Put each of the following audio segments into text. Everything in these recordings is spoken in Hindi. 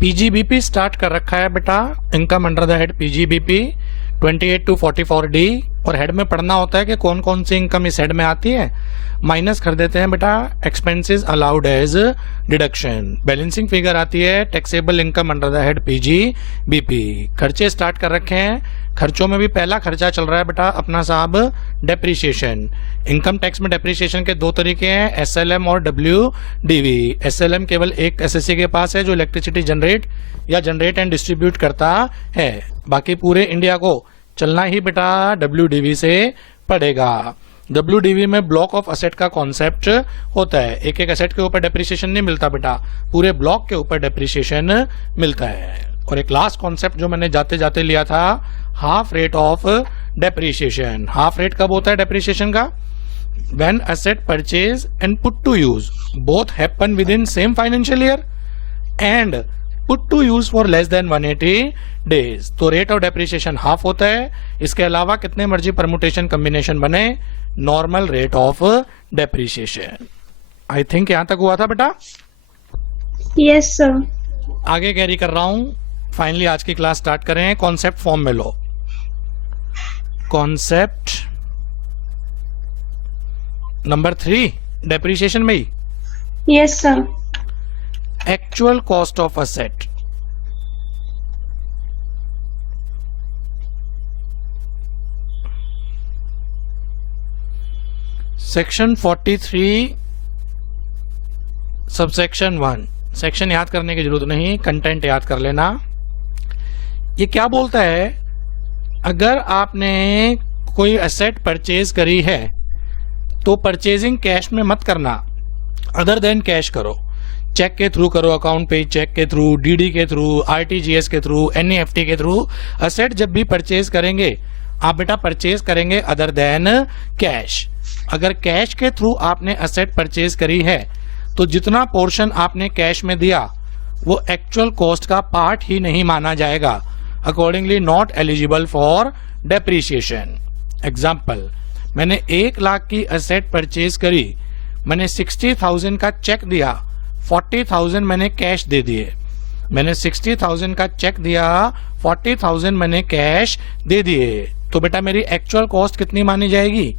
पीजीबीपी स्टार्ट कर रखा है बेटा, income under the head PGBP 28 to 44D, और हेड में पढ़ना होता है कि कौन कौन सी इनकम इस हेड में आती है, माइनस कर देते हैं बेटा expenses allowed as deduction. Balancing figure आती है taxable income under the head PGBP. खर्चे स्टार्ट कर रखे हैं, खर्चों में भी पहला खर्चा चल रहा है बेटा अपना साहब डेप्रीशिएशन। इनकम टैक्स में डेप्रीशिएशन के दो तरीके हैं, एसएलएम और डब्ल्यूडीवी। एसएलएम केवल एक एसएससी के पास है जो इलेक्ट्रिसिटी जनरेट एंड डिस्ट्रीब्यूट करता है, बाकी पूरे इंडिया को चलना ही बेटा डब्ल्यूडीवी से पड़ेगा। डब्ल्यूडीवी में ब्लॉक ऑफ असेट का कॉन्सेप्ट होता है, एक एक एसेट के ऊपर डेप्रीशिएशन नहीं मिलता बेटा, पूरे ब्लॉक के ऊपर डेप्रीशिएशन मिलता है। और एक लास्ट कॉन्सेप्ट जो मैंने जाते जाते लिया था, half rate of depreciation. Half rate कब होता है डेप्रीशिएशन का? When asset purchase and put to use both happen within same financial year and put to use for less than 180 days. तो रेट ऑफ डेप्रीशिएशन हाफ होता है। इसके अलावा कितने मर्जी परमुटेशन कॉम्बिनेशन बने, normal rate of depreciation. I think यहां तक हुआ था बेटा? Yes sir. आगे कैरी कर रहा हूं। फाइनली आज की क्लास स्टार्ट करें, कॉन्सेप्ट फॉर्म में लो। कॉन्सेप्ट नंबर 3 डेप्रीशिएशन में ही। Yes sir. Actual cost of asset. Section 43 subsection 1। Section याद करने की जरूरत नहीं, कंटेंट याद कर लेना। ये क्या बोलता है, अगर आपने कोई एसेट परचेज करी है तो परचेजिंग कैश में मत करना, अदर देन कैश करो। चेक के थ्रू करो, अकाउंट पे चेक के थ्रू, डीडी के थ्रू, आरटीजीएस के थ्रू, एनईएफटी के थ्रू। एसेट जब भी परचेज करेंगे आप बेटा परचेज करेंगे अदर देन कैश। अगर कैश के थ्रू आपने एसेट परचेज करी है तो जितना पोर्शन आपने कैश में दिया वो एक्चुअल कॉस्ट का पार्ट ही नहीं माना जाएगा, accordingly not eligible for depreciation. Example, मैंने 1 लाख की एसेट परचेज करी, मैंने 60,000 का चेक दिया, 40,000 मैंने कैश दे दिए। मैंने 60,000 का चेक दिया, 40,000 मैंने कैश दे दिए, तो बेटा मेरी एक्चुअल कॉस्ट कितनी मानी जाएगी?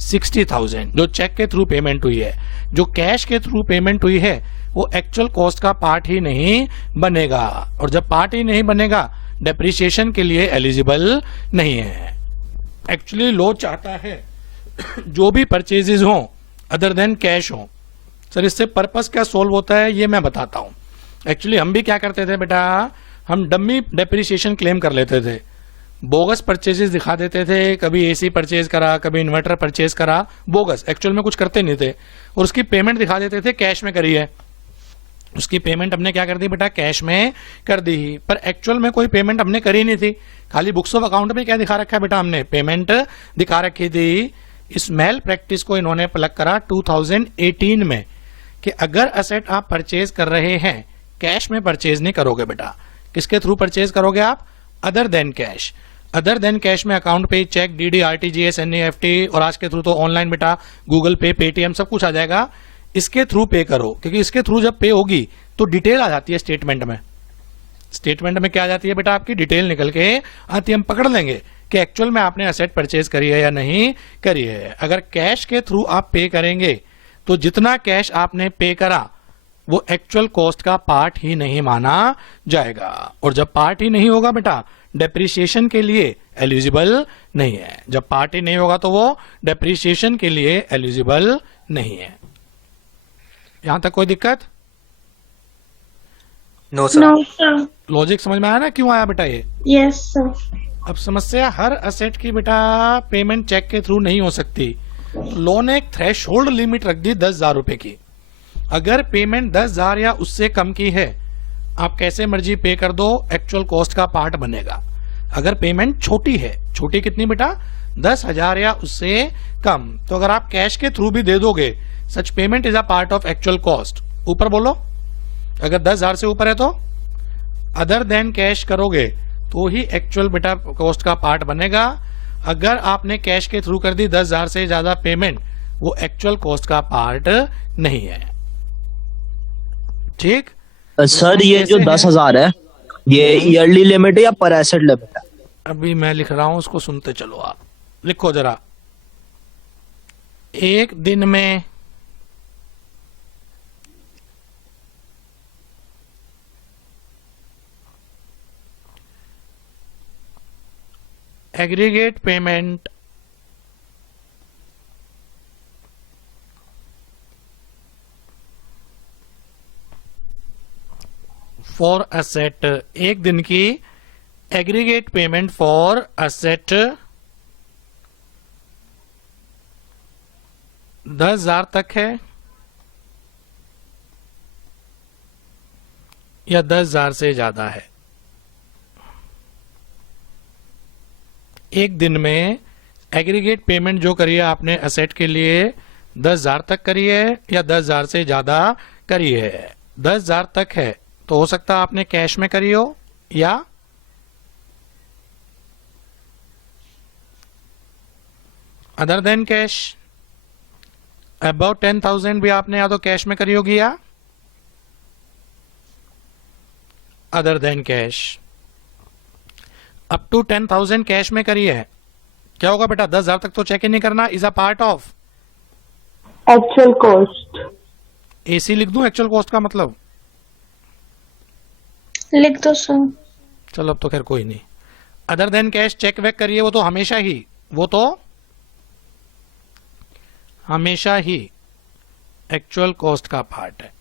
60,000, जो चेक के थ्रू पेमेंट हुई है। जो कैश के थ्रू पेमेंट हुई है वो एक्चुअल कॉस्ट का पार्ट ही नहीं बनेगा, और जब पार्ट ही नहीं बनेगा डेप्रीशिएशन के लिए एलिजिबल नहीं है। एक्चुअली लॉ चाहता है जो भी परचेजेस हो अदर देन कैश हो। सर इससे पर्पस क्या सोल्व होता है ये मैं बताता हूं। एक्चुअली हम भी क्या करते थे बेटा, हम डम्मी डेप्रीशिएशन क्लेम कर लेते थे, बोगस परचेजेस दिखा देते थे, कभी एसी परचेज करा, कभी इन्वर्टर परचेज करा, बोगस, एक्चुअल में कुछ करते नहीं थे, और उसकी पेमेंट दिखा देते थे कैश में करी है। उसकी पेमेंट हमने क्या कर दी बेटा, कैश में कर दी, पर एक्चुअल में कोई पेमेंट हमने करी नहीं थी। खाली बुक्स ऑफ अकाउंट में क्या दिखा रखा है बेटा, हमने पेमेंट दिखा रखी थी। इस मेल प्रैक्टिस को इन्होंने प्लग करा 2018 में कि अगर एसेट आप परचेज कर रहे हैं कैश में परचेज नहीं करोगे बेटा, किसके थ्रू परचेज करोगे आप? Other than cash. Other than cash में अकाउंट पे चेक, डीडी, आरटीजीएस, एनईएफटी, और आज के थ्रू तो ऑनलाइन बेटा गूगल पे, पेटीएम सब कुछ आ जाएगा। इसके थ्रू पे करो, क्योंकि इसके थ्रू जब पे होगी तो डिटेल आ जाती है स्टेटमेंट में। स्टेटमेंट में क्या आ जाती है बेटा, आपकी डिटेल निकल के आती है, हम पकड़ लेंगे कि एक्चुअल में आपने एसेट परचेज करी है या नहीं करी है। अगर कैश के थ्रू आप पे करेंगे तो जितना कैश आपने पे करा वो एक्चुअल कॉस्ट का पार्ट ही नहीं माना जाएगा, और जब पार्ट ही नहीं होगा बेटा डेप्रीशिएशन के लिए एलिजिबल नहीं है। जब पार्ट ही नहीं होगा तो वो डेप्रीशिएशन के लिए एलिजिबल नहीं है। यहां तक कोई दिक्कत? No sir. No sir. Logic समझ में आया ना क्यों आया बेटा ये? Yes sir. अब समस्या, हर एसेट की बेटा पेमेंट चेक के थ्रू नहीं हो सकती। लॉ ने एक थ्रेशोल्ड लिमिट रख दी 10,000 रुपए की। अगर पेमेंट 10,000 या उससे कम की है आप कैसे मर्जी पे कर दो, एक्चुअल कॉस्ट का पार्ट बनेगा। अगर पेमेंट छोटी है, छोटी कितनी बेटा, 10,000 या उससे कम, तो अगर आप कैश के थ्रू भी दे दोगे सच payment is a part of actual cost. ऊपर बोलो, अगर 10,000 से ऊपर है तो अदर देन कैश करोगे तो ही एक्चुअल बेटा कॉस्ट का पार्ट बनेगा। अगर आपने कैश के थ्रू कर दी 10,000 से ज्यादा पेमेंट, वो एक्चुअल कॉस्ट का पार्ट नहीं है। ठीक, सर ये जो कैसे हैं? 10,000 है ये ईयरली लिमिट है या पर एसेट लिमिट है? अभी मैं लिख रहा हूं, उसको सुनते चलो। आप लिखो जरा। एक दिन में एग्रीगेट पेमेंट फॉर असेट, एक दिन की एग्रीगेट पेमेंट फॉर असेट 10,000 तक है या 10,000 से ज्यादा है। एक दिन में एग्रीगेट पेमेंट जो करी है आपने असेट के लिए 10,000 तक करी है या 10,000 से ज्यादा करी है। 10,000 तक है तो हो सकता है आपने कैश में करी हो या अदर देन कैश। अबाउट 10,000 भी आपने या तो कैश में करी होगी या other than cash. Up to 10,000 cash में करी है, क्या होगा बेटा? 10,000 तक तो चेक इन नहीं करना। Is a part of actual cost. AC लिख दूं एक्चुअल कॉस्ट का मतलब? लिख दो सर। चलो अब तो खैर कोई नहीं। अदर देन कैश चेक वेक करिए, वो तो हमेशा ही, वो तो हमेशा ही एक्चुअल कॉस्ट का पार्ट है।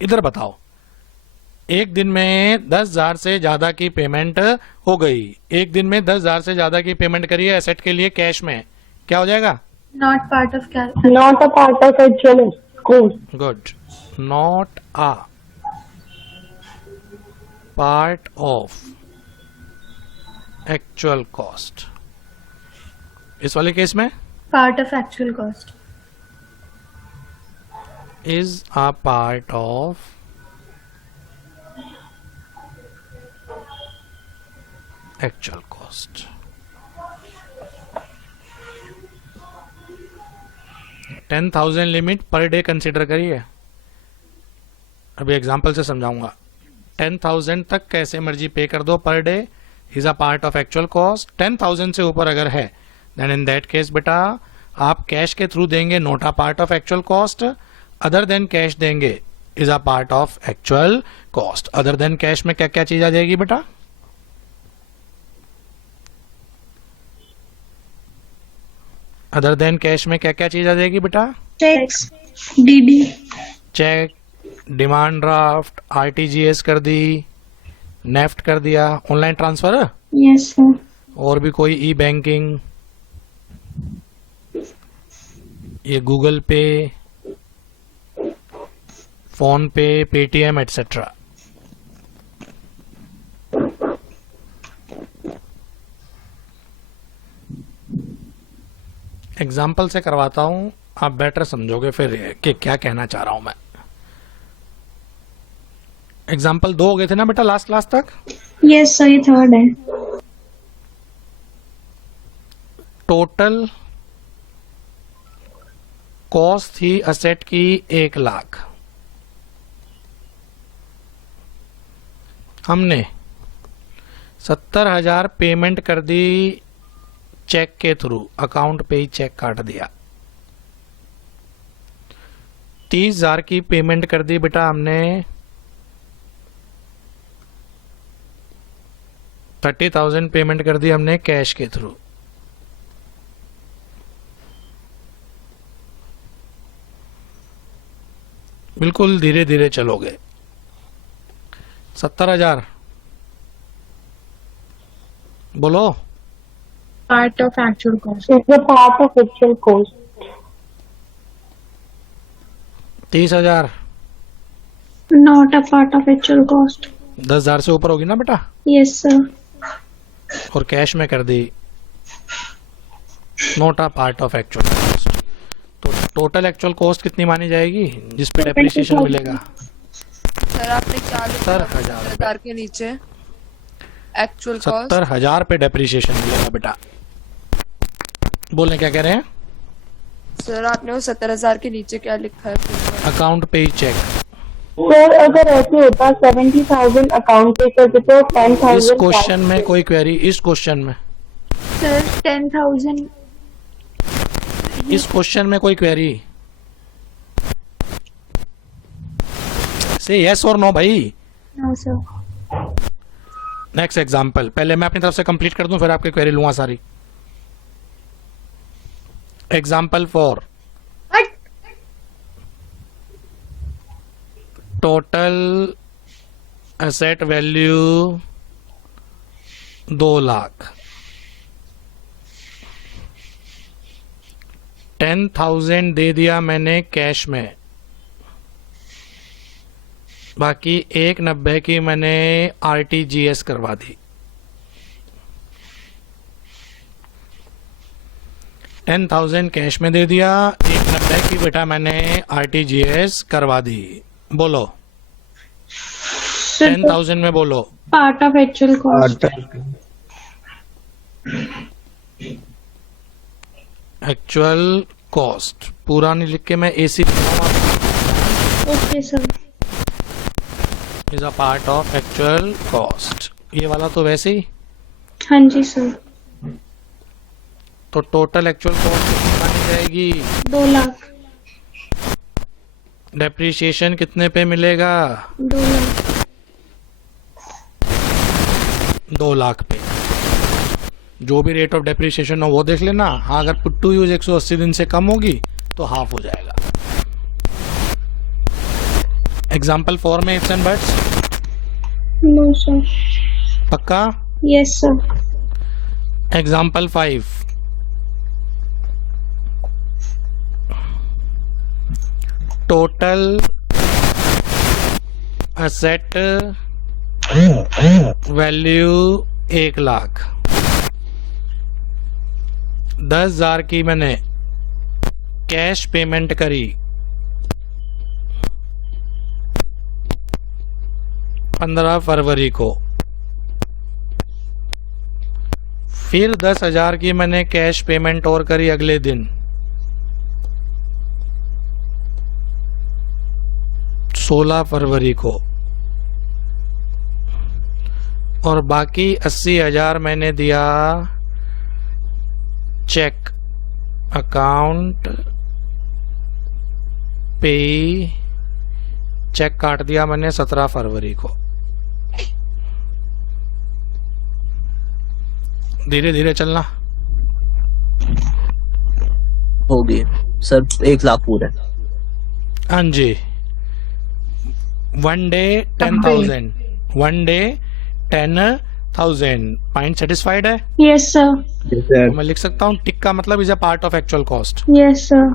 इधर बताओ, एक दिन में 10,000 से ज्यादा की पेमेंट हो गई, एक दिन में 10,000 से ज्यादा की पेमेंट करी है एसेट के लिए कैश में, क्या हो जाएगा? नॉट पार्ट ऑफ क्या? Not a part of actual cost. Good, not a part of actual cost. इस वाले केस में part of actual cost. Is a part of actual cost. $10,000 limit per day consider करिए। अभी एग्जांपल से समझाऊंगा। 10,000 तक कैसे मर्जी पे कर दो per day, is a part of actual cost. 10,000 से ऊपर अगर है देन इन दैट केस बेटा आप कैश के थ्रू देंगे, not a part of actual cost. Other than cash देंगे, is a part of actual cost. Other than cash में क्या क्या चीज आ जाएगी बेटा? अदर देन कैश में क्या क्या चीज आ जाएगी बेटा? Cheques, DD. Cheque, demand draft, RTGS कर दी, नेफ्ट कर दिया, ऑनलाइन ट्रांसफर, यस सर। और भी कोई ई बैंकिंग, ये गूगल पे, फोन पे, पेटीएम एटसेट्रा। एग्जाम्पल से करवाता हूं, आप बेटर समझोगे फिर कि क्या कहना चाह रहा हूं मैं। एग्जाम्पल 2 हो गए थे ना बेटा लास्ट क्लास तक? यस सर, ये थर्ड है। टोटल कॉस्ट थी असेट की 1 लाख। हमने 70,000 पेमेंट कर दी चेक के थ्रू, अकाउंट पे ही चेक काट दिया। 30,000 की पेमेंट कर दी बेटा हमने 30,000 पेमेंट कर दी हमने कैश के थ्रू। बिल्कुल धीरे धीरे चलोगे। 70,000 बोलो। Part of actual cost. Is a part of actual cost. 30,000 not a part of actual cost. 10,000 से ऊपर होगी ना बेटा? Yes sir. और कैश में कर दी not a part of actual cost. तो टोटल एक्चुअल कॉस्ट कितनी मानी जाएगी जिस पे डेप्रिसिएशन मिलेगा? सर आपने क्या लिखा? 70,000 के नीचे एक्चुअल कॉस्ट 70,000 पे डेप्रिसिएशन मिलेगा बेटा। बोलने क्या कह रहे हैं? सर आपने वो 70,000 के नीचे क्या लिखा है? अकाउंट पे चेक। सर अगर ऐसे होता 70,000 अकाउंट पे कर देते और 10,000 इस क्वेश्चन में कोई क्वेरी, इस क्वेश्चन में, सर 10,000 इस क्वेश्चन में कोई क्वेरी से यस और नो भाई। No sir. नेक्स्ट एग्जांपल, पहले मैं अपनी तरफ से कंप्लीट कर दूं फिर आपकी क्वेरी लूंगा सारी। Example 4, total asset value 2 lakh, 10,000 दे दिया मैंने कैश में, बाकी 190 की मैंने RTGS करवा दी। 10,000 कैश में दे दिया, 190 की बेटा मैंने RTGS करवा दी। बोलो 10,000 में बोलो। Part of actual cost. Actual cost पूरा नहीं लिख के मैं AC okay sir. Is a part of actual cost. ये वाला तो वैसे ही। हाँ जी सर। तो टोटल एक्चुअल कॉस्ट कितनी मानी जाएगी? 2 लाख। डेप्रिसिएशन कितने पे मिलेगा? 2 लाख। 2 लाख पे। जो भी रेट ऑफ डेप्रिसिएशन हो वो देख लेना। हाँ, अगर पुट टू यूज 180 दिन से कम होगी तो हाफ हो जाएगा। एग्जाम्पल 4 में ifs and buts no sir. पक्का? Yes sir. Example 5, total asset value 1 lakh, 10,000 की मैंने कैश पेमेंट करी, 15 फरवरी को, फिर 10,000 की मैंने कैश पेमेंट और करी अगले दिन, 16 फरवरी को, और बाकी 80,000 मैंने दिया चेक, अकाउंट पे चेक काट दिया मैंने 17 फरवरी को। धीरे धीरे चलना। होगी सर 1 लाख पूरे। हाँ जी। 1 डे 10,000, 1 डे 10,000। पॉइंट सेटिस्फाइड है? Yes sir. तो मैं लिख सकता हूँ टिक का मतलब is a part of actual cost. Yes sir.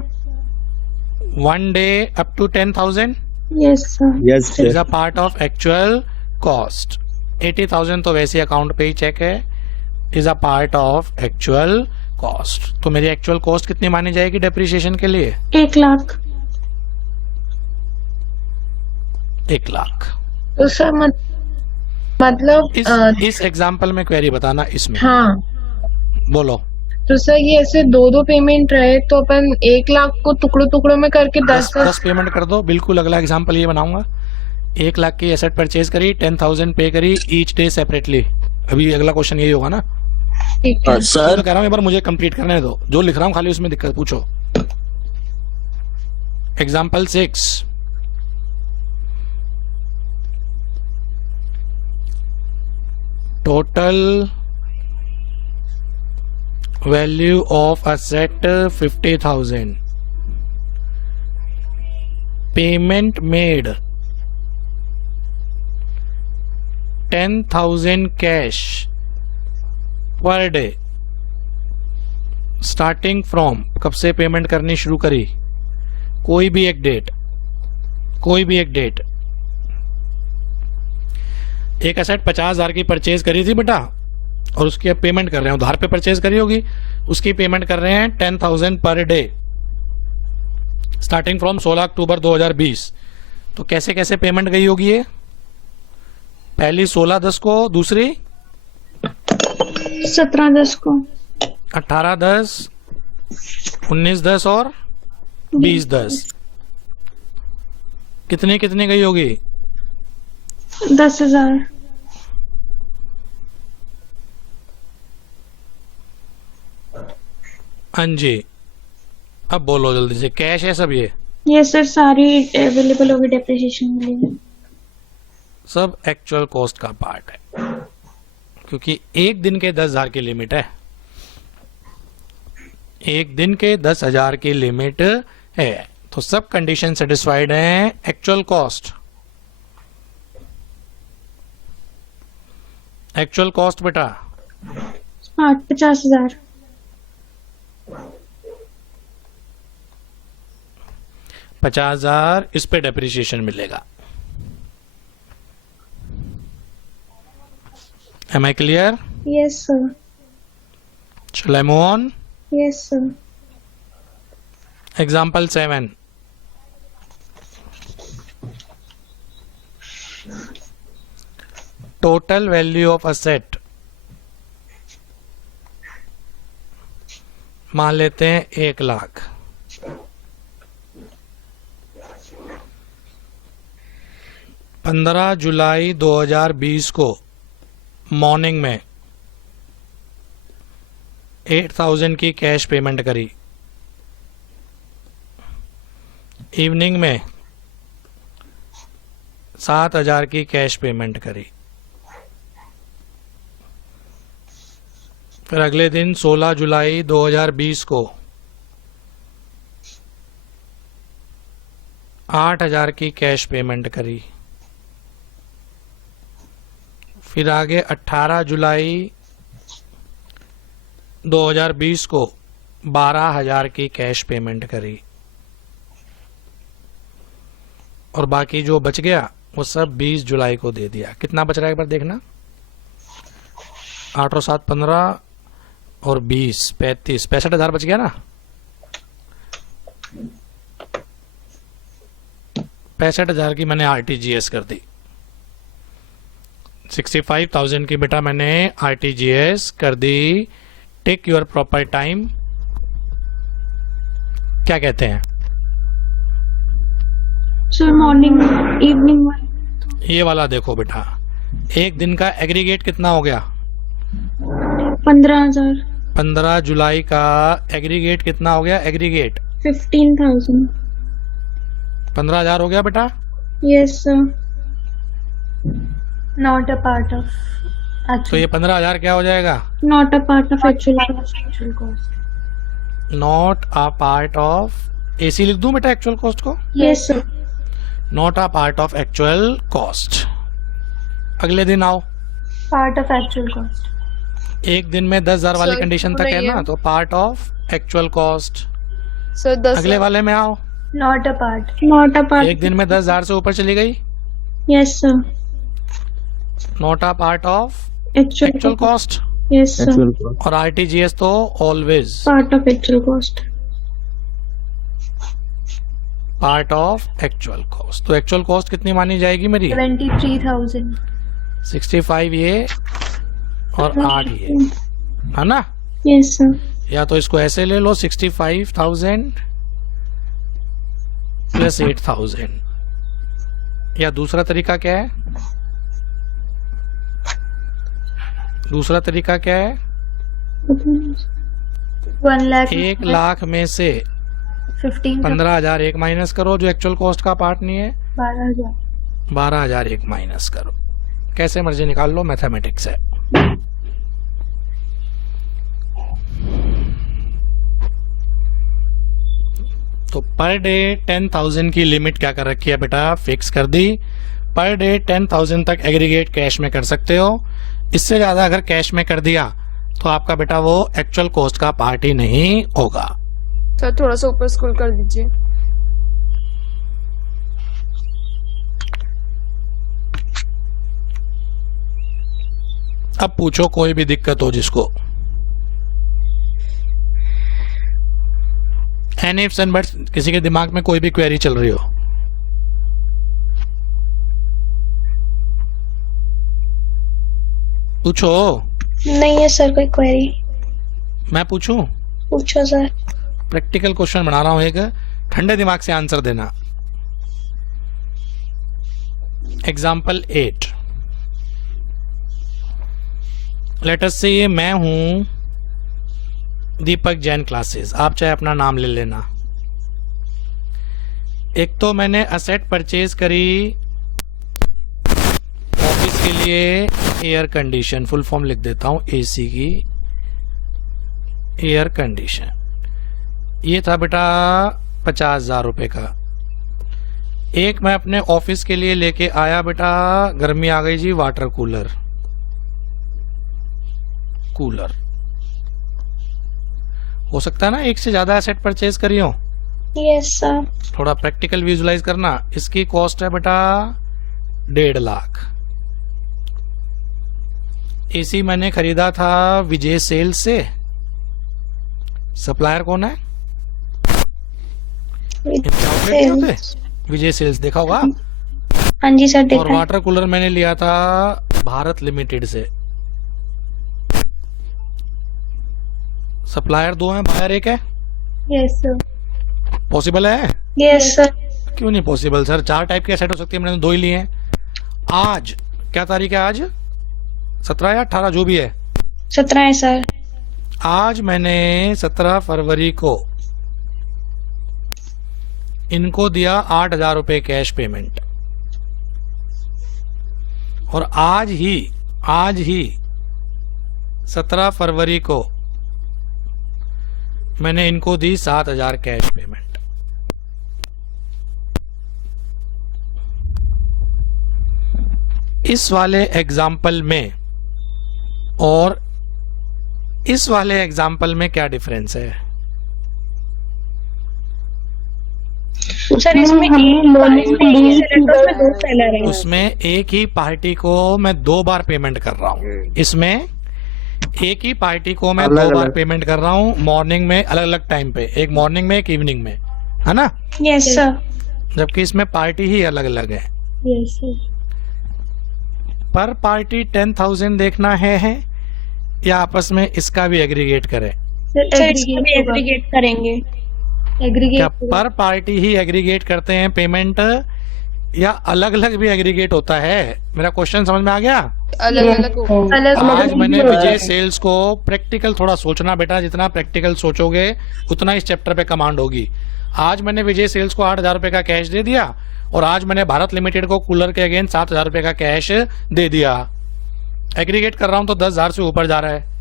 1 day up to 10,000 yes sir. Yes is a part of actual cost. 80,000 तो वैसे अकाउंट पे ही चेक है, is a part of actual cost. तो मेरी एक्चुअल कॉस्ट कितनी मानी जाएगी डेप्रिसिएशन के लिए? 1 लाख। 1 लाख। तो सर मतलब इस एग्जाम्पल में क्वेरी बताना इसमें। हाँ, बोलो। तो सर ये ऐसे 2 पेमेंट रहे तो अपन 1 लाख को टुकड़ों टुकड़ों में करके 10 पेमेंट कर दो। बिल्कुल अगला एग्जाम्पल ये बनाऊंगा। 1 लाख की एसेट परचेज करी, 10,000 पे करी ईच डे सेपरेटली। अभी अगला क्वेश्चन यही होगा ना? ठीक है। सर तो कह रहा हूँ एक बार मुझे कंप्लीट करने दो, जो लिख रहा हूँ खाली उसमें दिक्कत पूछो। Example 6, total value of asset 50,000, payment made 10,000 cash per day, starting from, कब से पेमेंट करनी शुरू करी? कोई भी एक डेट, कोई भी एक डेट। एक एसेट 50,000 की परचेज करी थी बेटा, और उसकी अब पेमेंट कर रहे हैं, उधार पे परचेज करी होगी, उसकी पेमेंट कर रहे हैं 10,000 पर डे, स्टार्टिंग फ्रॉम 16 अक्टूबर 2020। तो कैसे कैसे पेमेंट गई होगी ये? पहली 16/10 को, दूसरी 17/10 को, 18/10, 19/10 और 20/10। कितनी कितनी गई होगी? 10,000। हाँ जी, अब बोलो जल्दी से। कैश है सब ये सर सारी अवेलेबल होगी डेप्रिसिएशन के लिए। सब एक्चुअल कॉस्ट का पार्ट है, क्योंकि एक दिन के 10,000 की लिमिट है। एक दिन के 10,000 की लिमिट है, तो सब कंडीशन सेटिस्फाइड हैं। एक्चुअल कॉस्ट, एक्चुअल कॉस्ट बेटा 50,000। 50,000 इस पे डेप्रिसिएशन मिलेगा। Am I clear? Yes sir. Shall I move on? Yes sir. Example 7. Total value of asset. मान लेते हैं 1 लाख। पंद्रह जुलाई 2020 को मॉर्निंग में 8,000 की कैश पेमेंट करी। इवनिंग में 7,000 की कैश पेमेंट करी। फिर अगले दिन 16 जुलाई 2020 को 8,000 की कैश पेमेंट करी। फिर आगे 18 जुलाई 2020 को 12,000 की कैश पेमेंट करी, और बाकी जो बच गया वो सब 20 जुलाई को दे दिया। कितना बच रहा है एक बार देखना। 8 और 7 15 और 20 35 65,000 बच गया ना। 65,000 की मैंने आरटीजीएस कर दी। 65,000 की बेटा मैंने आरटीजीएस कर दी। Take your proper time. क्या कहते हैं? सर मॉर्निंग इवनिंग ये वाला देखो बेटा, एक दिन का एग्रीगेट कितना हो गया? 15,000। 15 जुलाई का एग्रीगेट कितना हो गया? एग्रीगेट 15,000। 15,000 हो गया बेटा। Yes sir. Not a part of तो actual, ये 15,000 क्या हो जाएगा? Not a part of actual actual cost. Not a part of, AC लिख दूं बेटा एक्चुअल कॉस्ट को? Yes sir. Not a part of actual cost. अगले दिन आओ, Part of actual cost. एक दिन में 10,000 वाली Sir, कंडीशन तक है नहीं ना, है। तो part of actual cost. Sir 10 अगले वाले में आओ, Not a part. Not a part. एक दिन में 10,000 से ऊपर चली गई, yes sir. Not a part of actual actual cost. Yes sir. Actual cost. और आरटीजीएस तो always part of actual cost. Part of actual cost. तो एक्चुअल कॉस्ट कितनी मानी जाएगी मेरी? 23,000. 65 ये और 8 ये, है ना? Yes sir. या तो इसको ऐसे ले लो, 65,000 प्लस 8,000, या दूसरा तरीका क्या है? दूसरा तरीका क्या है? 1 lakh. 1 लाख में से 15,000. 15,000 एक माइनस करो, जो एक्चुअल कॉस्ट का पार्ट नहीं है। 12,000. 12,000 एक माइनस करो, कैसे मर्जी निकाल लो, मैथमेटिक्स है। तो पर डे 10,000 की लिमिट क्या कर रखी है बेटा? फिक्स कर दी। पर डे 10,000 तक एग्रीगेट कैश में कर सकते हो। इससे ज्यादा अगर कैश में कर दिया तो आपका बेटा वो एक्चुअल कॉस्ट का पार्ट ही नहीं होगा। सर थोड़ा सा ऊपर स्क्रॉल कर दीजिए। अब पूछो कोई भी दिक्कत हो जिसको। एनी इफ्स एंड बट्स, किसी के दिमाग में कोई भी क्वेरी चल रही हो। पूछो। नहीं है सर कोई क्वेरी। मैं पूछूं? पूछो सर। प्रैक्टिकल क्वेश्चन बना रहा हूं एक, ठंडे दिमाग से आंसर देना। एग्जाम्पल 8, लेट अस से ये मैं हूं दीपक जैन क्लासेस, आप चाहे अपना नाम ले लेना। एक तो मैंने असेट परचेज करी ऑफिस के लिए एयर कंडीशन, फुल फॉर्म लिख देता हूं, एसी की एयर कंडीशन, ये था बेटा 50,000 रुपए का। एक मैं अपने ऑफिस के लिए लेके आया बेटा, गर्मी आ गई जी, वाटर कूलर, हो सकता है ना एक से ज्यादा एसेट परचेज करी हो। Yes sir. थोड़ा प्रैक्टिकल विजुलाइज करना। इसकी कॉस्ट है बेटा 1.5 लाख। एसी मैंने खरीदा था विजय सेल्स से। सप्लायर कौन है? इनके आउटलेट होते, विजय सेल्स देखा होगा। हाँ जी सर और देखा है। वाटर कूलर मैंने लिया था भारत लिमिटेड से। सप्लायर 2 हैं, बायर 1 है। Yes sir. पॉसिबल है? Yes sir. क्यों नहीं पॉसिबल सर? 4 टाइप के एसेट हो सकती है, मैंने 2 ही लिए हैं। आज क्या तारीख है? आज 17 या 18 जो भी है। 17 है सर। आज मैंने 17 फरवरी को इनको दिया 8,000 रुपए कैश पेमेंट, और आज ही 17 फरवरी को मैंने इनको दी 7,000 कैश पेमेंट। इस वाले एग्जाम्पल में और इस वाले एग्जाम्पल में क्या डिफरेंस है? सर इसमें उसमें एक ही पार्टी को मैं 2 बार पेमेंट कर रहा हूँ। इसमें एक ही पार्टी को मैं 2 बार पेमेंट कर रहा हूँ, मॉर्निंग में अलग अलग टाइम पे, एक मॉर्निंग में एक इवनिंग में, है ना? Yes sir. जबकि इसमें पार्टी ही अलग अलग है। Yes sir. पर पार्टी 10,000 देखना है या आपस में इसका भी एग्रीगेट करें? सर इसको भी एग्रीगेट करेंगे। क्या एग्रीगेट पर पार्टी ही एग्रीगेट करते हैं पेमेंट या अलग अलग भी एग्रीगेट होता है? मेरा क्वेश्चन समझ में आ गया? अलग अलग आज मैंने विजय सेल्स को प्रैक्टिकल थोड़ा सोचना बेटा, जितना प्रैक्टिकल सोचोगे उतना इस चैप्टर पे कमांड होगी। आज मैंने विजय सेल्स को 8,000 रुपए का कैश दे दिया, और आज मैंने भारत लिमिटेड को कूलर के अगेंस्ट 7,000 रुपए का कैश दे दिया। एग्रीगेट कर रहा हूं तो 10,000 से ऊपर जा रहा है।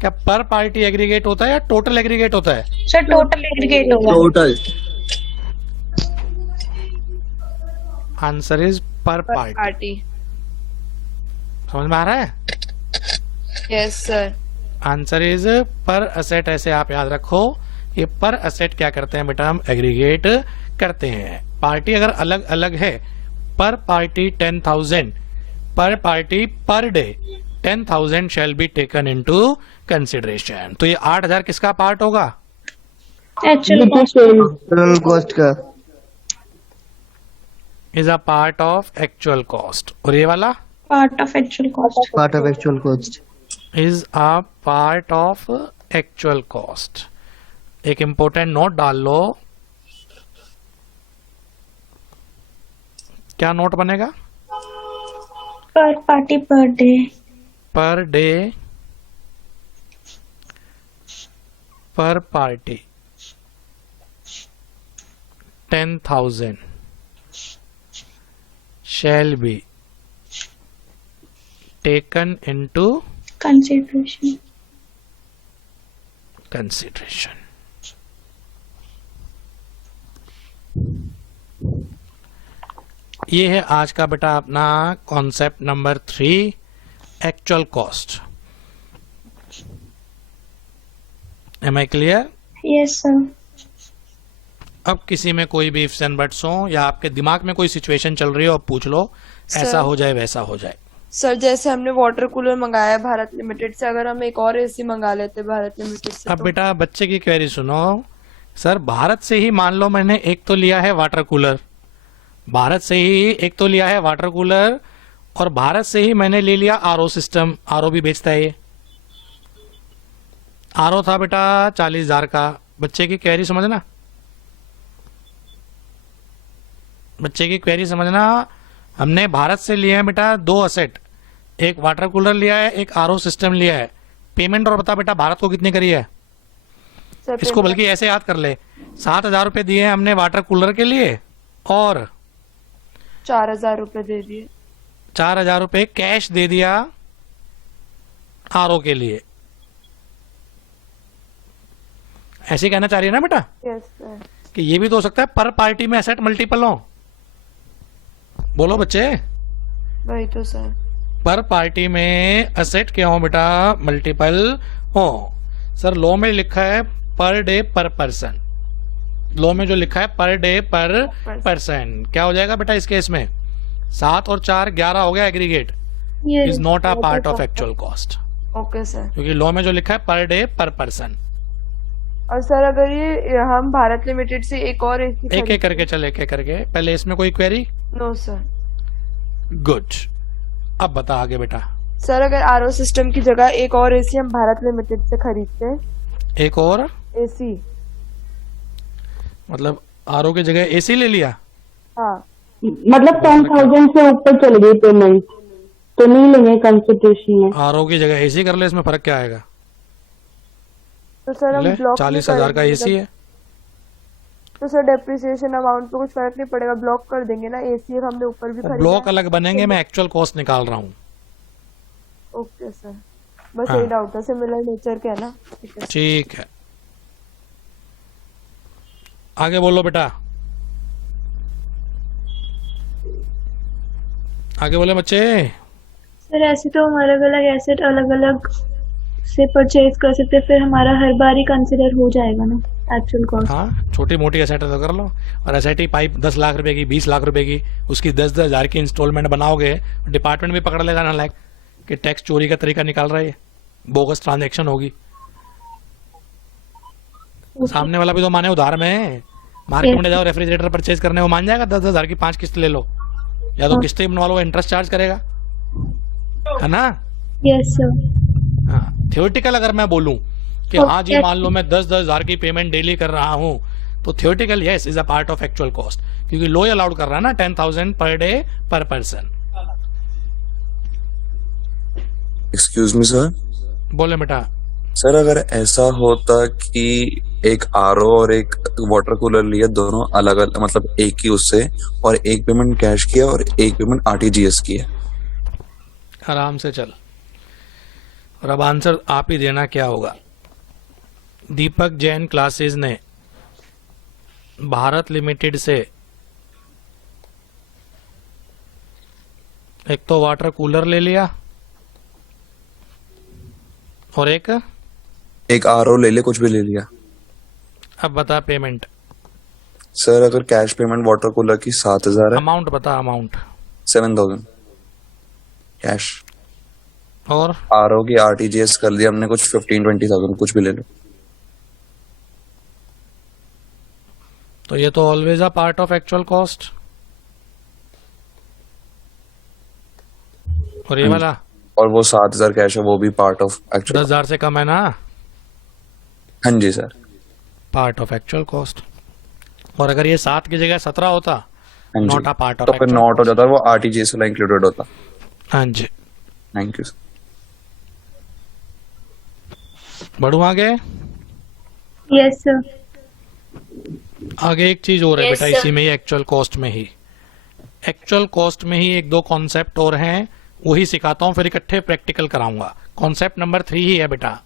क्या पर पार्टी एग्रीगेट होता है या टोटल एग्रीगेट होता है? सर टोटल एग्रीगेट होगा। टोटल आंसर इज पर पार्टी। पार्टी। समझ में आ रहा है? Yes sir. आंसर इज पर असेट। ऐसे आप याद रखो, ये पर असेट क्या करते हैं बेटा? हम एग्रीगेट करते हैं। पार्टी अगर अलग अलग है, पर पार्टी 10,000, पर party per day 10,000 shall be taken into consideration. तो ये 8,000 किसका पार्ट होगा? एक्चुअल टोटल कॉस्ट का is a part of actual cost. और ये वाला part of actual cost. Part of actual cost is a part of actual cost. एक इंपॉर्टेंट नोट डाल लो। क्या नोट बनेगा? पर पार्टी पर डे। पर डे पर party 10,000 shall be taken into consideration. consideration. ये है आज का बेटा अपना concept number 3, actual cost. Am I clear? Yes sir. अब किसी में कोई भी इफ्स एंड बट्स हो, या आपके दिमाग में कोई सिचुएशन चल रही हो, अब पूछ लो। ऐसा सर। हो जाए वैसा हो जाए। सर जैसे हमने वाटर कूलर मंगाया भारत लिमिटेड से, अगर हम एक और एसी मंगा लेते भारत लिमिटेड से अब तो? बेटा बच्चे की क्वेरी सुनो। सर भारत से ही मान लो मैंने एक तो लिया है वाटर कूलर, भारत से ही एक तो लिया है वाटर कूलर, और भारत से ही मैंने ले लिया आरओ सिस्टम। आरओ भी बेचता है ये। आरओ था बेटा 40,000 का। बच्चे की क्वेरी समझना, बच्चे की क्वेरी समझना। हमने भारत से लिए हैं बेटा 2 असेट, एक वाटर कूलर लिया है, एक आरओ सिस्टम लिया है। पेमेंट और बता बेटा भारत को कितनी करी है? सर इसको बल्कि ऐसे याद कर ले, 7,000 रुपए दिए हैं हमने वाटर कूलर के लिए और 4,000 रुपए दे दिए। 4,000 रुपए कैश दे दिया आरओ के लिए। ऐसे ही कहना चाह रही है ना बेटा यस सर। कि ये भी तो हो सकता है पर पार्टी में एसेट मल्टीपल हो। बोलो बच्चे, वही तो सर। पर पार्टी में एसेट क्या हो बेटा? मल्टीपल हो। सर लॉ में लिखा है पर डे पर पर्सन, लॉ में जो लिखा है पर डे पर पर्सन, क्या हो जाएगा बेटा इस केस में? 7 और 4 11 हो गया aggregate, Yes. Is not a part of actual cost, okay sir. क्योंकि लॉ में जो लिखा है पर डे पर पर्सन। और सर अगर ये हम भारत लिमिटेड से एक और एसी एक एक करके चल, एक एक करके। पहले इसमें कोई क्वेरी? No sir. गुड, अब बता आगे बेटा। सर अगर आरओ सिस्टम की जगह एक और एसी हम भारत लिमिटेड से खरीदते हैं, एक और एसी, मतलब आरओ की जगह एसी ले लिया? हाँ मतलब 10,000 से ऊपर चल गई पेमेंट तो नहीं लेंगे कंसिडरेशन में। आरओ की जगह एसी कर ले, इसमें फर्क क्या आएगा? तो सर हम ले, ब्लॉक 40,000 का एसी है। तो सर डेप्रिसिएशन अमाउंट पे कुछ फर्क नहीं पड़ेगा, ब्लॉक कर देंगे ना। एसी हमने ऊपर भी खरीदा। ब्लॉक अलग बनेंगे, मैं एक्चुअल कॉस्ट निकाल रहा हूँ। ओके सर, बस हाँ। यही डाउट था, सिमिलर नेचर के है ना। ठीक है। ठीक है, आगे बोलो बेटा, आगे बोले बच्चे। सर ऐसे तो हम अलग अलग एसेट अलग अलग से परचेज कर सकते हैं, फिर हमारा हर बार ही कंसिडर हो जाएगा ना एक्चुअल कॉस्ट। हाँ, छोटी मोटी एसेट तो कर लो, और एसआईटी पाइप 10 लाख रुपए की, 20 लाख रुपए की, उसकी 10-10 हजार की इंस्टॉलमेंट बनाओगे, डिपार्टमेंट भी पकड़ लेगा ना लायक कि टैक्स चोरी का तरीका निकाल रहा है, बोगस ट्रांजैक्शन होगी। सामने वाला भी तो माने उधार में। मार्केट में जाओ रेफ्रिजरेटर परचेज करने, वो मान जाएगा 10-10 हजार की 5 किस्त ले लो, या तो किस्तें बनवा लो, इंटरेस्ट चार्ज करेगा, है ना? Yes sir. हाँ, थियोरेटिकल अगर मैं बोलूं कि हाँ जी मान लो मैं 10-10 हजार की पेमेंट डेली कर रहा हूं, तो theoretical yes is a part of actual cost, क्योंकि लो अलाउड कर रहा है ना 10,000 पर डे पर पर्सन। Excuse me sir. बोले बेटा। सर अगर ऐसा होता कि एक आरओ और एक वाटर कूलर लिया, दोनों अलग अलग, मतलब एक ही उससे, और एक पेमेंट कैश किया और एक पेमेंट आरटीजीएस किया। आराम से चल, और अब आंसर आप ही देना क्या होगा। दीपक जैन क्लासेस ने भारत लिमिटेड से एक तो वाटर कूलर ले लिया और एक आरओ ले ले, कुछ भी ले लिया। अब बता पेमेंट। सर अगर कैश पेमेंट वाटर कूलर की 7,000 है, अमाउंट बता, अमाउंट 7,000 कैश, और आरओ की आरटीजीएस कर दिया हमने कुछ 15-20,000, कुछ भी ले लो। तो ये तो always a part of actual cost. और ये वाला और वो 7,000 कैश है, वो भी पार्ट ऑफ एक्चुअल। 10,000 से कम है ना? हाँ जी sir, part of actual cost. और अगर ये 7 की जगह 17 होता, हाँ जी, नॉट अ पार्ट ऑफ तो फिर नॉट हो जाता, वो आरटीजीएस वाला इंक्लूडेड होता। हाँ जी, थैंक यू सर। बढ़ू आगे। Yes sir. आगे एक चीज और है Yes, बेटा, sir. इसी में ही एक्चुअल कॉस्ट में ही, एक्चुअल कॉस्ट में ही 1-2 कॉन्सेप्ट और हैं, वही सिखाता हूं, फिर इकट्ठे प्रैक्टिकल कराऊंगा। कॉन्सेप्ट नंबर 3 ही है बेटा,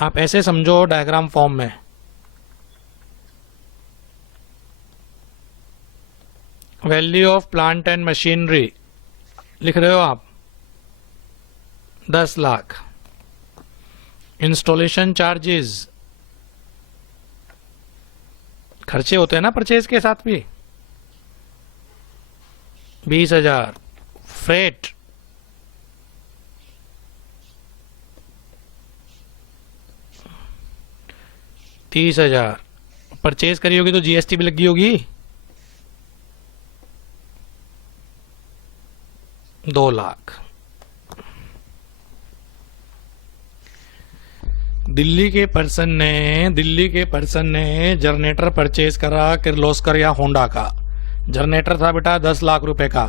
आप ऐसे समझो डायग्राम फॉर्म में। Value of plant and machinery लिख रहे हो आप 10 लाख। इंस्टॉलेशन चार्जेस, खर्चे होते हैं ना परचेज के साथ भी, 20,000। फ्रेट 30,000। परचेज करी होगी तो जीएसटी भी लगी होगी, 2 लाख। दिल्ली के पर्सन ने जनरेटर परचेज करा किर्लोस्कर या होंडा का। जनरेटर था बेटा 10 लाख रुपए का,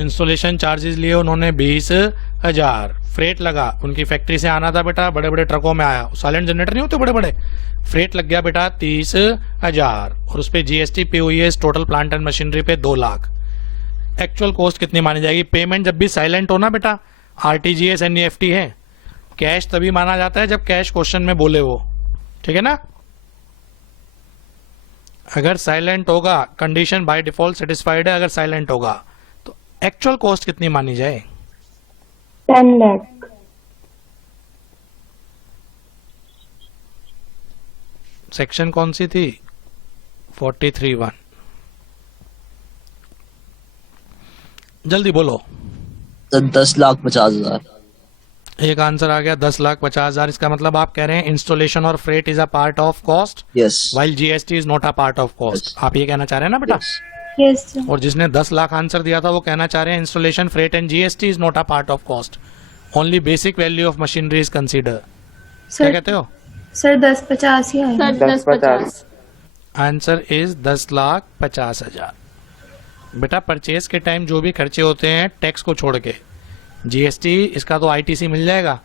इंस्टॉलेशन चार्जेस लिए उन्होंने 20,000, फ्रेट लगा, उनकी फैक्ट्री से आना था बेटा, बड़े बड़े ट्रकों में आया, साइलेंट जनरेटर नहीं होते बड़े बड़े, फ्रेट लग गया बेटा 30,000 और उस पर जीएसटी पे हुई है टोटल प्लांट एंड मशीनरी पे 2 लाख। एक्चुअल कॉस्ट कितनी मानी जाएगी? पेमेंट जब भी साइलेंट हो ना बेटा, आरटीजीएस एनईएफटी है, कैश तभी माना जाता है जब कैश क्वेश्चन में बोले वो, ठीक है ना। अगर साइलेंट होगा कंडीशन बाय डिफॉल्ट सेटिस्फाइड है, अगर साइलेंट होगा तो एक्चुअल कॉस्ट कितनी मानी जाए? 10 लाख। सेक्शन कौन सी थी? 43(1). जल्दी बोलो। 10,50,000। एक आंसर आ गया 10,50,000। इसका मतलब आप कह रहे हैं इंस्टॉलेशन और freight is a part of cost yes while GST is not a part of cost. आप ये कहना चाह रहे हैं ना बेटा? Yes sir. और जिसने 10 लाख आंसर दिया था वो कहना चाह रहे हैं installation freight and GST is not a part of cost, only basic value of machinery is consider. क्या कहते हो? सर 10,50 ही आएगा। सर 10,50। Answer is 10,50,000। बेटा परचेज के टाइम जो भी खर्चे होते हैं टैक्स को छोड़ के, जीएसटी इसका तो आईटीसी मिल जाएगा,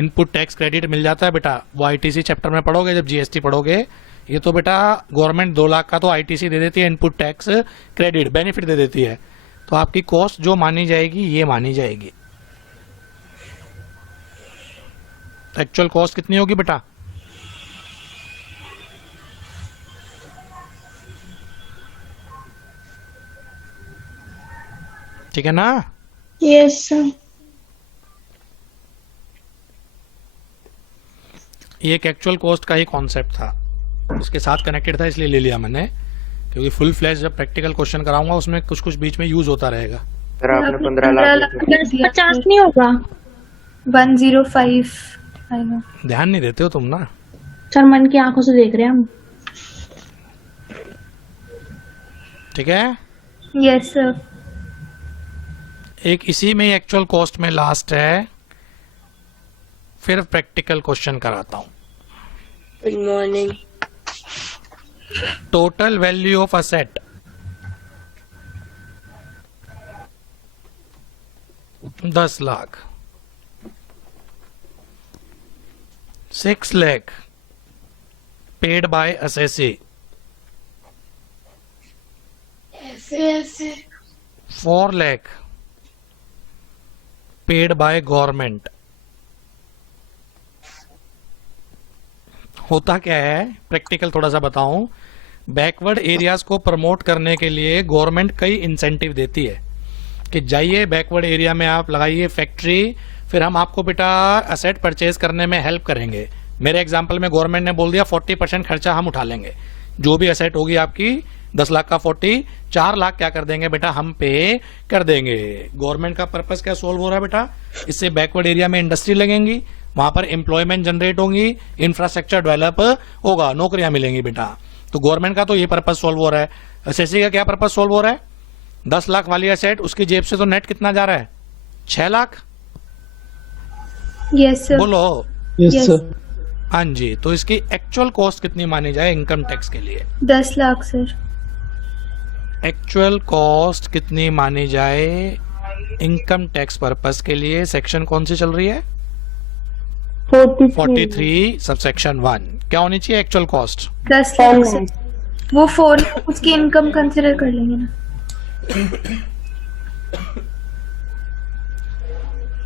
इनपुट टैक्स क्रेडिट मिल जाता है बेटा, वो आईटीसी चैप्टर में पढ़ोगे जब जीएसटी पढ़ोगे। ये तो बेटा गवर्नमेंट 2 लाख का तो आईटीसी दे देती है, इनपुट टैक्स क्रेडिट बेनिफिट दे देती है। तो आपकी कॉस्ट जो मानी जाएगी ये मानी जाएगी। एक्चुअल कॉस्ट कितनी होगी बेटा? ठीक है ना? Yes sir. ये एक एक्चुअल कॉस्ट का ही कॉन्सेप्ट था, इसके साथ कनेक्टेड था इसलिए ले लिया मैंने, क्योंकि फुल फ्लैश जब प्रैक्टिकल क्वेश्चन कराऊंगा उसमें कुछ कुछ बीच में यूज होता रहेगा। सर आपने 15 लाख 10,50 नहीं होगा? 105 आई नो। ध्यान नहीं देते हो तुम ना। सर मन की आंखों से देख रहे हैं हम। ठीक है, यस सर। एक इसी में एक्चुअल कॉस्ट में लास्ट है, फिर प्रैक्टिकल क्वेश्चन कराता हूं। Good morning. Total value of asset 10 lakh, 6 lakh paid by assessee, 4 lakh paid by government. होता क्या है, प्रैक्टिकल थोड़ा सा बताऊं, बैकवर्ड एरियाज को प्रमोट करने के लिए गवर्नमेंट कई इंसेंटिव देती है कि जाइए बैकवर्ड एरिया में आप लगाइए फैक्ट्री, फिर हम आपको बेटा असेट परचेज करने में हेल्प करेंगे। मेरे एग्जांपल में गवर्नमेंट ने बोल दिया 40% खर्चा हम उठा लेंगे, जो भी असेट होगी आपकी 10 लाख का 40, 4 लाख क्या कर देंगे बेटा हम पे कर देंगे। गवर्नमेंट का पर्पस क्या सोल्व हो रहा है बेटा? इससे बैकवर्ड एरिया में इंडस्ट्री लगेंगी, वहां पर एम्प्लॉयमेंट जनरेट होंगी, इंफ्रास्ट्रक्चर डेवलप होगा, नौकरियां मिलेंगी बेटा। तो गवर्नमेंट का तो ये पर्पस सोल्व हो रहा है। एसएससी का क्या पर्पस सोल्व हो रहा है? 10 लाख वाली एसेट, उसकी जेब से तो नेट कितना जा रहा है? 6 लाख। Yes sir. बोलो। Yes sir. हाँ जी, तो इसकी एक्चुअल कॉस्ट कितनी मानी जाए इनकम टैक्स के लिए? 10 लाख सर। एक्चुअल कॉस्ट कितनी मानी जाए इनकम टैक्स पर्पस के लिए? सेक्शन कौन सी चल रही है? 43 सबसेक्शन 1। क्या होनी चाहिए एक्चुअल कॉस्ट? 10 लाख सर। वो 4 लाख उसकी इनकम कंसिडर कर लेंगे ना।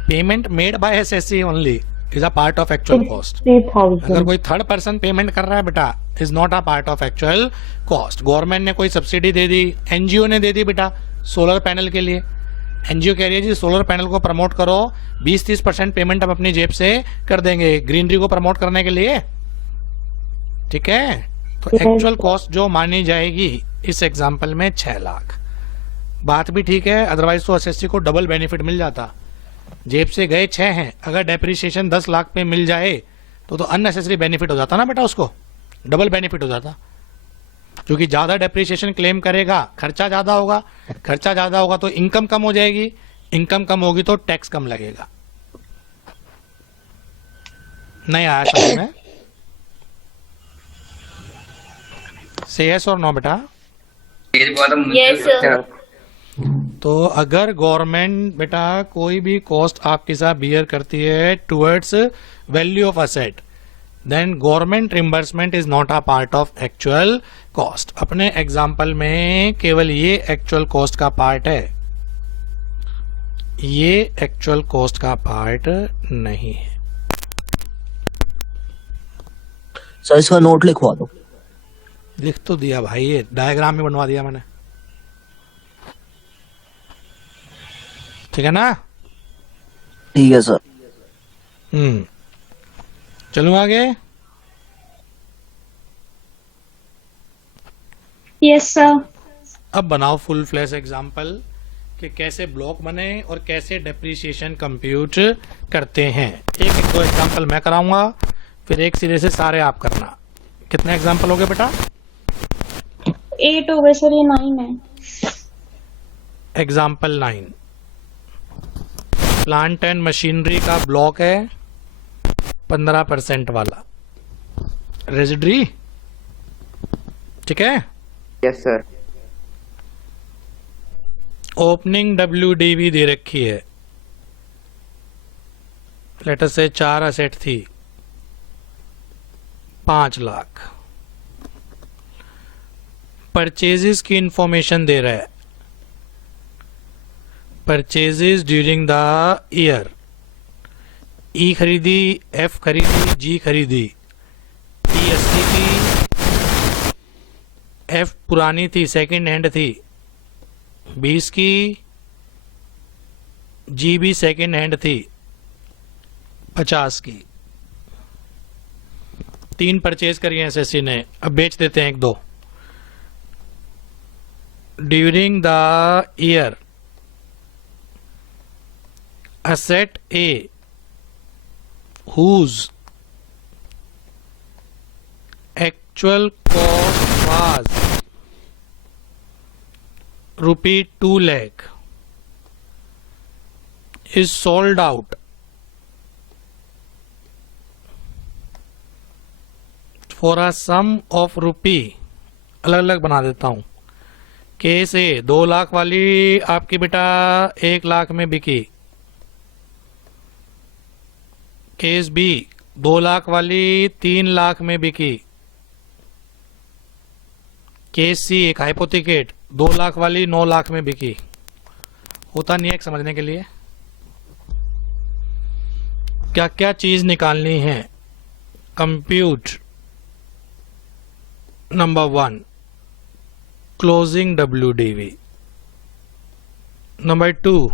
Payment made by SSC only is a part of actual cost. 3,000। अगर कोई थर्ड पर्सन पेमेंट कर रहा है बेटा, is not a part of actual cost. Government ने कोई सब्सिडी दे दी, एनजीओ ने दे दी बेटा सोलर पैनल के लिए, एनजीओ कह रही है जी सोलर पैनल को प्रमोट करो, 20-30% पेमेंट हम अपनी जेब से कर देंगे ग्रीनरी को प्रमोट करने के लिए। ठीक है, तो एक्चुअल कॉस्ट जो मानी जाएगी इस एग्जांपल में 6 लाख। बात भी ठीक है, अदरवाइज तो एसएससी को डबल बेनिफिट मिल जाता। जेब से गए 6 हैं, अगर डेप्रिसिएशन 10 लाख पे मिल जाए तो अननेसेसरी बेनिफिट हो जाता ना बेटा, उसको डबल बेनिफिट हो जाता। क्योंकि ज्यादा डेप्रिसिएशन क्लेम करेगा, खर्चा ज्यादा होगा, खर्चा ज्यादा होगा तो इनकम कम हो जाएगी, इनकम कम होगी तो टैक्स कम लगेगा। नहीं आया समझ में? से यस और नो बेटा? Yes sir. तो अगर गवर्नमेंट बेटा कोई भी कॉस्ट आपके साथ बियर करती है towards value of asset, then government reimbursement is not a part of actual cost. अपने एग्जाम्पल में केवल ये एक्चुअल कॉस्ट का पार्ट है, ये एक्चुअल कॉस्ट का पार्ट नहीं है। सर इसका नोट लिखवा दो। लिख तो दिया भाई, ये डायग्राम भी बनवा दिया मैंने, ठीक है ना? ठीक है सर। चलूं आगे। Yes sir. अब बनाओ फुल फ्लैश एग्जाम्पल कि कैसे ब्लॉक बने और कैसे डेप्रिसिएशन कंप्यूट करते हैं। एक एक दो एग्जाम्पल मैं कराऊंगा, फिर एक सिरे से सारे आप करना। कितने एग्जाम्पल हो गए बेटा? 8 हो गए सर, ये 9 है। एग्जाम्पल 9, प्लांट एंड मशीनरी का ब्लॉक है 15% वाला, रेजिडरी, ठीक है? Yes sir. ओपनिंग WDV दे रखी है, लेटर से 4 असेट थी, 5 लाख। परचेजेस की इंफॉर्मेशन दे रहा है, परचेजेस ड्यूरिंग द ईयर, ई खरीदी, एफ खरीदी, जी खरीदी। ई 80 थी, एफ पुरानी थी, सेकंड हैंड थी, 20 की, जी भी सेकंड हैंड थी, 50 की। 3 परचेज करी है एसएससी ने, अब बेच देते हैं 1-2। During the year asset A whose actual cost was ₹2 lakh is sold out for a sum of ₹, अलग अलग बना देता हूं। केस ए 2 लाख वाली आपकी बेटा 1 लाख में बिकी, केस बी 2 लाख वाली 3 लाख में बिकी, केस सी एक हाइपोथिकेट 2 लाख वाली 9 लाख में बिकी। होता नहीं है एक समझने के लिए। क्या क्या चीज निकालनी है? Compute number 1 closing WDV, number 2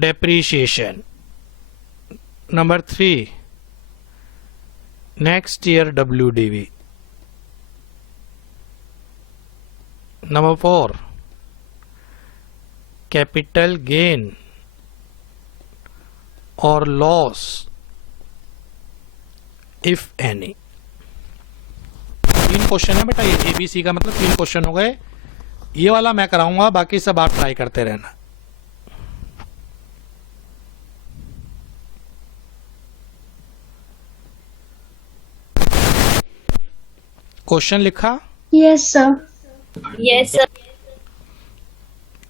depreciation, number 3 next year WDV, number 4 capital gain और लॉस इफ एनी। 3 क्वेश्चन है बेटा, ये ABC का मतलब 3 क्वेश्चन हो गए। ये वाला मैं कराऊंगा, बाकी सब आप ट्राई करते रहना। क्वेश्चन लिखा? Yes sir. Yes sir.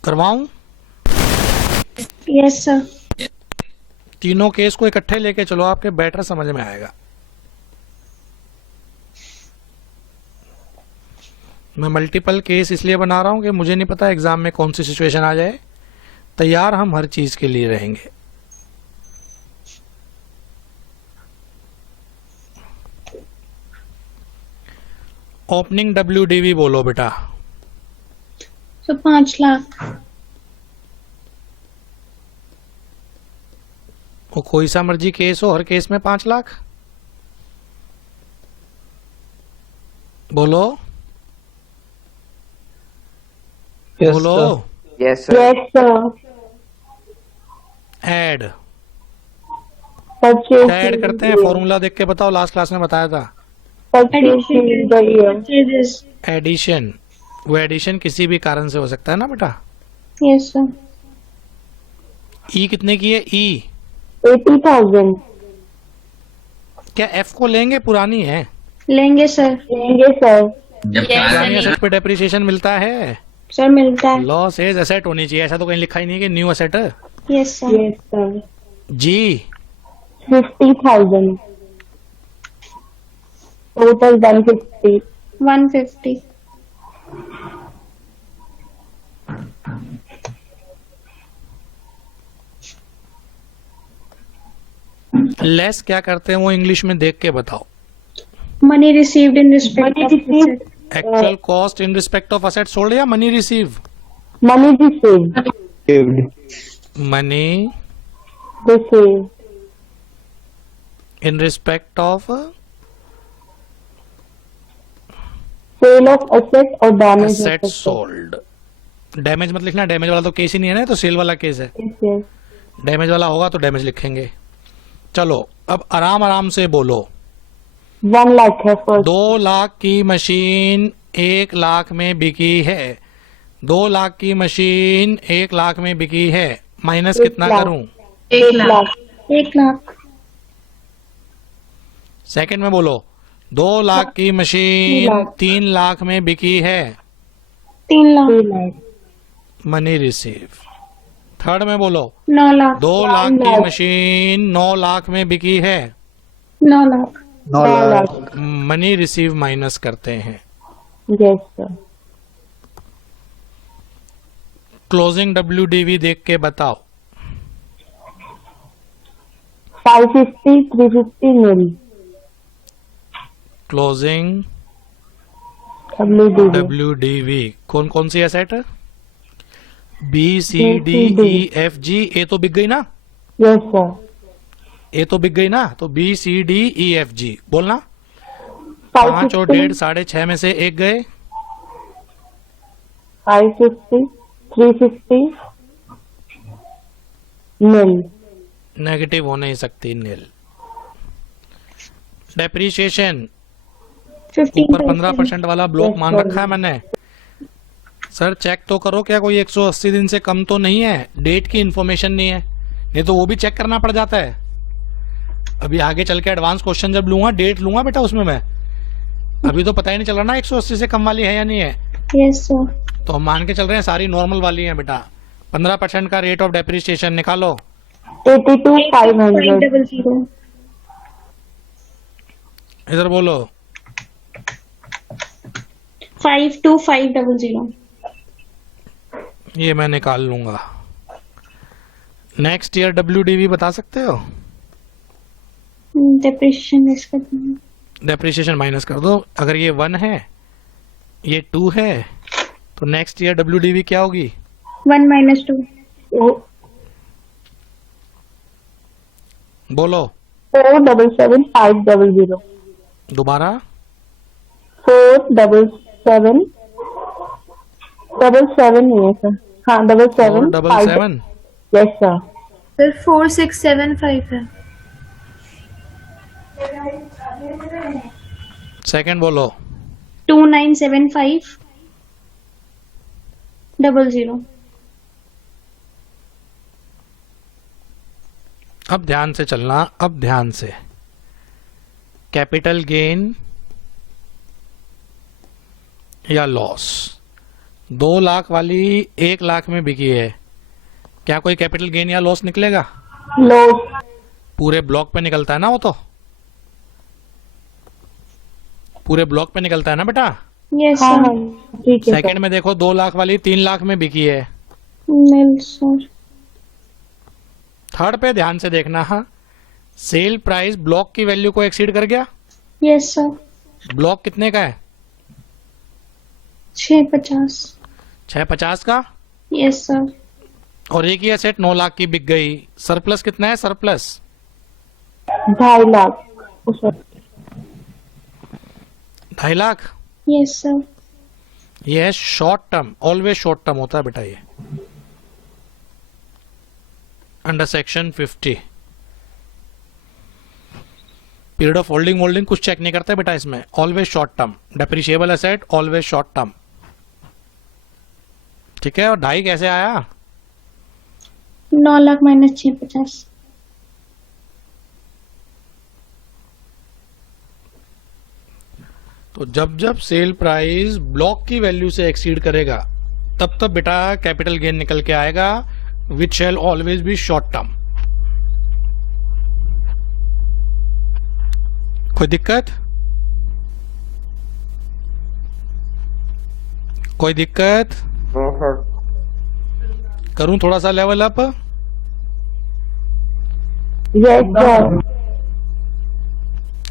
करवाऊं? Yes sir. तीनों केस को इकट्ठे लेके चलो, आपके बेटर समझ में आएगा। मैं मल्टीपल केस इसलिए बना रहा हूं कि मुझे नहीं पता एग्जाम में कौन सी सिचुएशन आ जाए। तैयार हम हर चीज के लिए रहेंगे। ओपनिंग WDV बोलो बेटा। तो 5 लाख। वो कोई सा मर्जी केस हो, हर केस में 5 लाख। बोलो बोलो। Yes sir. Yes sir. Add purchase add करते हैं, फॉर्मूला देख के बताओ, लास्ट क्लास में बताया था। परचेजेस। एडिशन, वो एडिशन किसी भी कारण से हो सकता है ना बेटा। Yes sir. ई कितने की है? ई 80,000 क्या एफ को लेंगे? पुरानी है, लेंगे सर। लेंगे सर। पुरानी एसेट पे डेप्रिसिएशन मिलता है। सर मिलता है। लॉस इज एसेट होनी चाहिए, ऐसा तो कहीं लिखा ही नहीं है कि new asset. Yes sir. Yes sir. जी 50,000 टोटल 150। 150। लेस क्या करते हैं वो इंग्लिश में देख के बताओ। Money received in respect Money of received, actual cost in respect of asset sold या money receive? money received, money received, in respect of sale of asset or damage of asset asset। Sold. Damage मत लिखना, डैमेज वाला तो केस ही नहीं है ना, तो सेल वाला केस है। Yes, yes। डैमेज वाला होगा तो डैमेज लिखेंगे। चलो अब आराम आराम से बोलो। 1 लाख है फर्स्ट। 2 लाख की मशीन 1 लाख में बिकी है। 2 लाख की मशीन 1 लाख में बिकी है, माइनस एक कितना लाख। करूं? 1 लाख। 1 लाख। सेकंड में बोलो। 2 लाख की मशीन लाख। 3 लाख में बिकी है, 3 lakh. 3 lakh. Money receive. Third में बोलो। 9 लाख। 2 लाख की लाख। मशीन 9 लाख में बिकी है, 9 lakh. 9 9 lakh. Lakh. Money receive minus करते हैं। Yes sir. क्लोजिंग WDV देख के बताओ। 550, 350 मिल। Closing WDV। WDV कौन कौन सी एसेट है? B C D E F G। ए तो बिक गई ना, यस सर। ए तो बिक गई ना, तो B C D E F G बोलना। 5 और 1.5 6.5 में से एक गए। 550, 350 मिल। नेगेटिव हो नहीं सकती, नील। डेप्रीशिएशन 15%। ऊपर 15% वाला ब्लॉक मान रखा है मैंने। सर चेक तो करो क्या कोई 180 दिन से कम तो नहीं है, डेट की इंफॉर्मेशन नहीं है, नहीं तो वो भी चेक करना पड़ जाता है। अभी आगे चल के एडवांस क्वेश्चन जब लूंगा डेट लूंगा बेटा उसमें मैं, अभी तो पता ही नहीं चल रहा ना 180 से कम वाली है या नहीं है। Yes sir. तो हम मान के चल रहे हैं सारी नॉर्मल वाली हैं बेटा। 15% का रेट ऑफ डेप्रीशिएशन निकालो। 82,500। 500। इधर बोलो। 52500। ये मैं निकाल लूंगा। नेक्स्ट ईयर WDV बता सकते हो? डिप्रिशिएशन इसका। डेप्रिसिएशन माइनस कर दो। अगर ये 1 है ये 2 है तो नेक्स्ट ईयर WDV क्या होगी? 1 - 2। बोलो 477,500। दोबारा। 477 नहीं है सर। हाँ 77 477। Yes sir. सर 4675 है। सेकंड बोलो। 297500। अब ध्यान से चलना, अब ध्यान से। कैपिटल गेन या लॉस 2 लाख वाली 1 लाख में बिकी है, क्या कोई कैपिटल गेन या लॉस निकलेगा? लॉस। पूरे ब्लॉक पे निकलता है ना, वो तो पूरे ब्लॉक पे निकलता है ना बेटा। यस हाँ सर। हाँ ठीक है सेकंड में देखो 2 लाख वाली 3 लाख में बिकी है। मिल सर। थर्ड पे ध्यान से देखना। हाँ, सेल प्राइस ब्लॉक की वैल्यू को एक्सीड कर गया। Yes sir. ब्लॉक कितने का है? 650। 650 का। Yes sir. और एक ही एसेट 9 लाख की बिक गई, सरप्लस कितना है? Surplus 2.5 lakh. 2.5 lakh. Yes sir. ये है short term, always short term होता है बेटा ये, under section 50। Period of holding वोल्डिंग कुछ चेक नहीं करते बेटा इसमें, always short term. Depreciable asset always short term, ठीक है। और 2.5 कैसे आया? 9 लाख - 650। तो जब जब सेल प्राइस ब्लॉक की वैल्यू से एक्सीड करेगा तब बेटा कैपिटल गेन निकल के आएगा, which shall always be short term. कोई दिक्कत? कोई दिक्कत? No sir. करूं थोड़ा सा लेवल अप? Yes sir.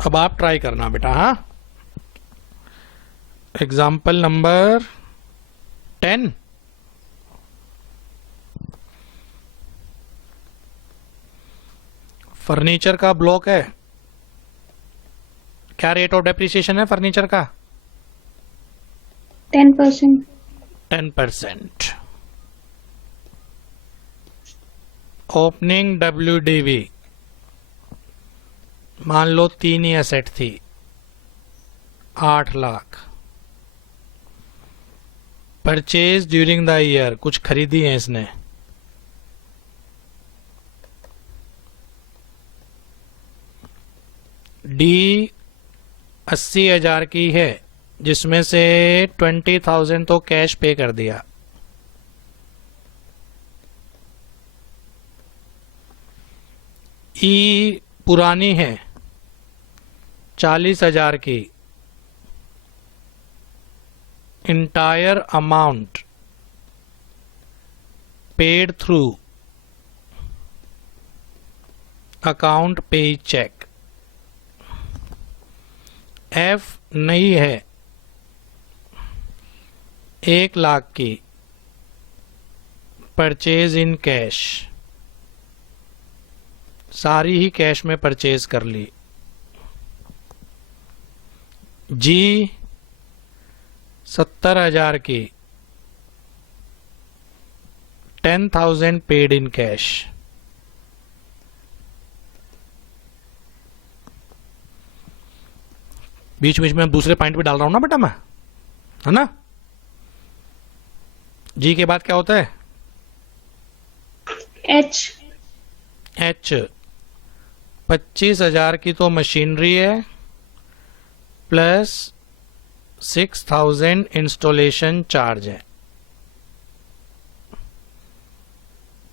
अब आप ट्राई करना बेटा। हाँ, एग्जाम्पल नंबर 10। फर्नीचर का ब्लॉक है, क्या रेट ऑफ डेप्रिसिएशन है फर्नीचर का? 10%. 10%। ओपनिंग WDV मान लो 3 ही एसेट थी, 8 lakh. Purchase during the year, कुछ खरीदी है इसने, डी 80,000 की है, जिसमें से 20,000 तो कैश पे कर दिया। ई पुरानी है 40,000 की, entire amount paid through account पे चेक। एफ नई है 1 लाख की, परचेज इन कैश, सारी ही कैश में परचेज कर ली। जी 70,000 की, 10,000 पेड इन कैश। बीच बीच में दूसरे पॉइंट पे डाल रहा हूं ना बेटा मैं, है ना। जी के बाद क्या होता है? H. एच 25,000 की तो मशीनरी है, प्लस 6,000 इंस्टॉलेशन चार्ज है।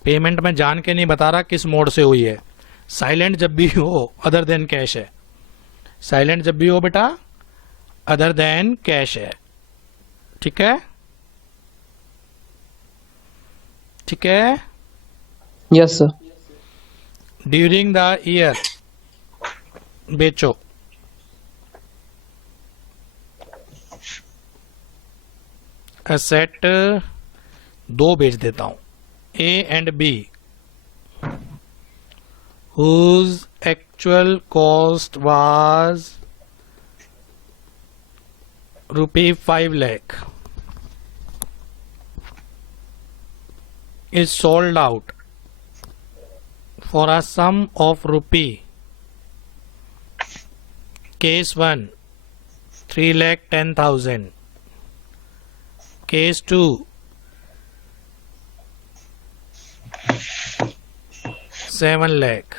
पेमेंट में जान के नहीं बता रहा किस मोड से हुई है। साइलेंट जब भी हो अदर देन कैश है, साइलेंट जब भी हो बेटा अदर देन कैश है। ठीक है, ठीक है। Yes sir. During the year बेचो, एसेट 2 बेच देता हूं, A and B, whose actual cost was ₹5 lakh is sold out for a sum of rupee, case 1 3,10,000, case 2 7 lakh,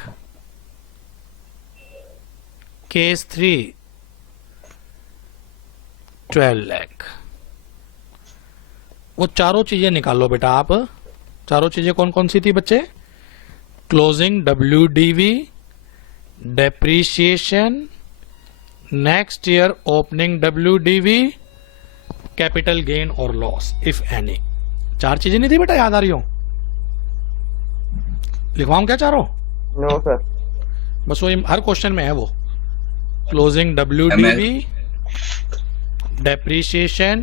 case 3 12 lakh। वो चारों चीजें निकालो बेटा आप। चारों चीजें कौन कौन सी थी बच्चे? Closing WDV, depreciation, next year opening WDV, capital gain और लॉस इफ एनी। 4 चीजें नहीं थी बेटा, याद आ रही हो? लिखवाऊं क्या चारों? No sir. बस वो हर क्वेश्चन में है वो। Closing WDV, depreciation,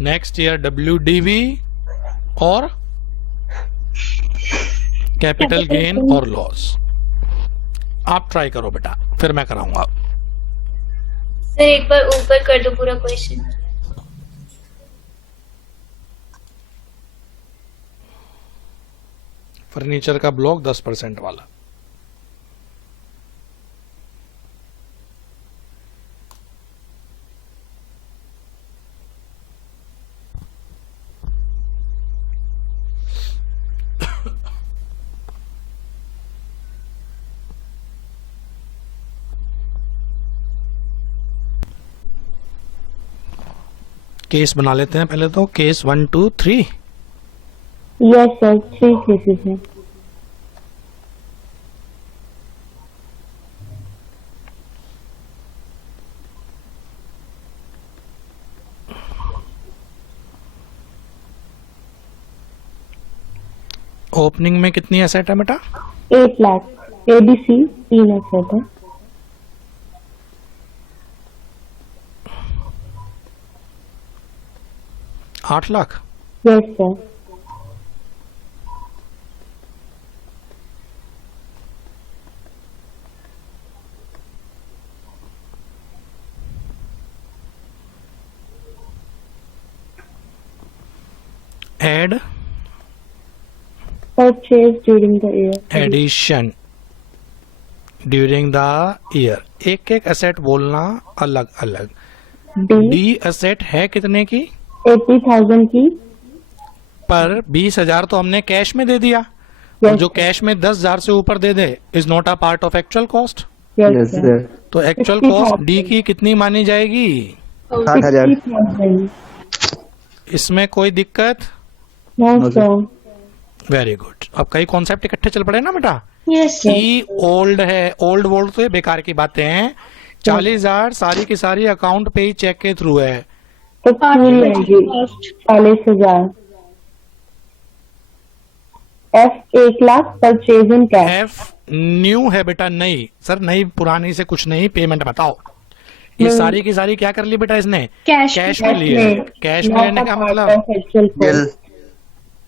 next year WDV और कैपिटल गेन और लॉस। आप ट्राई करो बेटा, फिर मैं कराऊंगा। सर एक बार ऊपर कर दो पूरा क्वेश्चन। फर्नीचर का ब्लॉक 10% वाला। केस बना लेते हैं पहले तो, केस 1 2 3। यस सर, 3 केसेस हैं। ओपनिंग में कितनी एसेट है बेटा? 8 लाख, ABC 3 एसेट है। 8 lakh. Yes sir. Add purchase during the year. Addition during the year. एक एक एसेट बोलना अलग अलग। डी एसेट है कितने की? 80,000 की। पर 20,000 तो हमने कैश में दे दिया, Yes, और जो कैश में 10,000 से ऊपर दे दे is not a part of actual cost. Yes sir. तो एक्चुअल 60,000 कॉस्ट डी की कितनी मानी जाएगी? 60,000। 60,000। इसमें कोई दिक्कत? No sir. Very good. अब कई कॉन्सेप्ट इकट्ठे चल पड़े ना बेटा। Yes sir. ई ओल्ड है, ओल्ड वोल्ड तो ये बेकार की बातें हैं। 40,000 सारी की सारी अकाउंट पे ही चेक के थ्रू है। तो पूरी आएगी 40,000। F 1 lakh purchase in cash. F new है बेटा, नई। सर नई पुरानी से कुछ नहीं, पेमेंट बताओ। ये सारी की सारी क्या कर ली बेटा इसने? कैश कैश में ली है। कैश में लेने का मतलब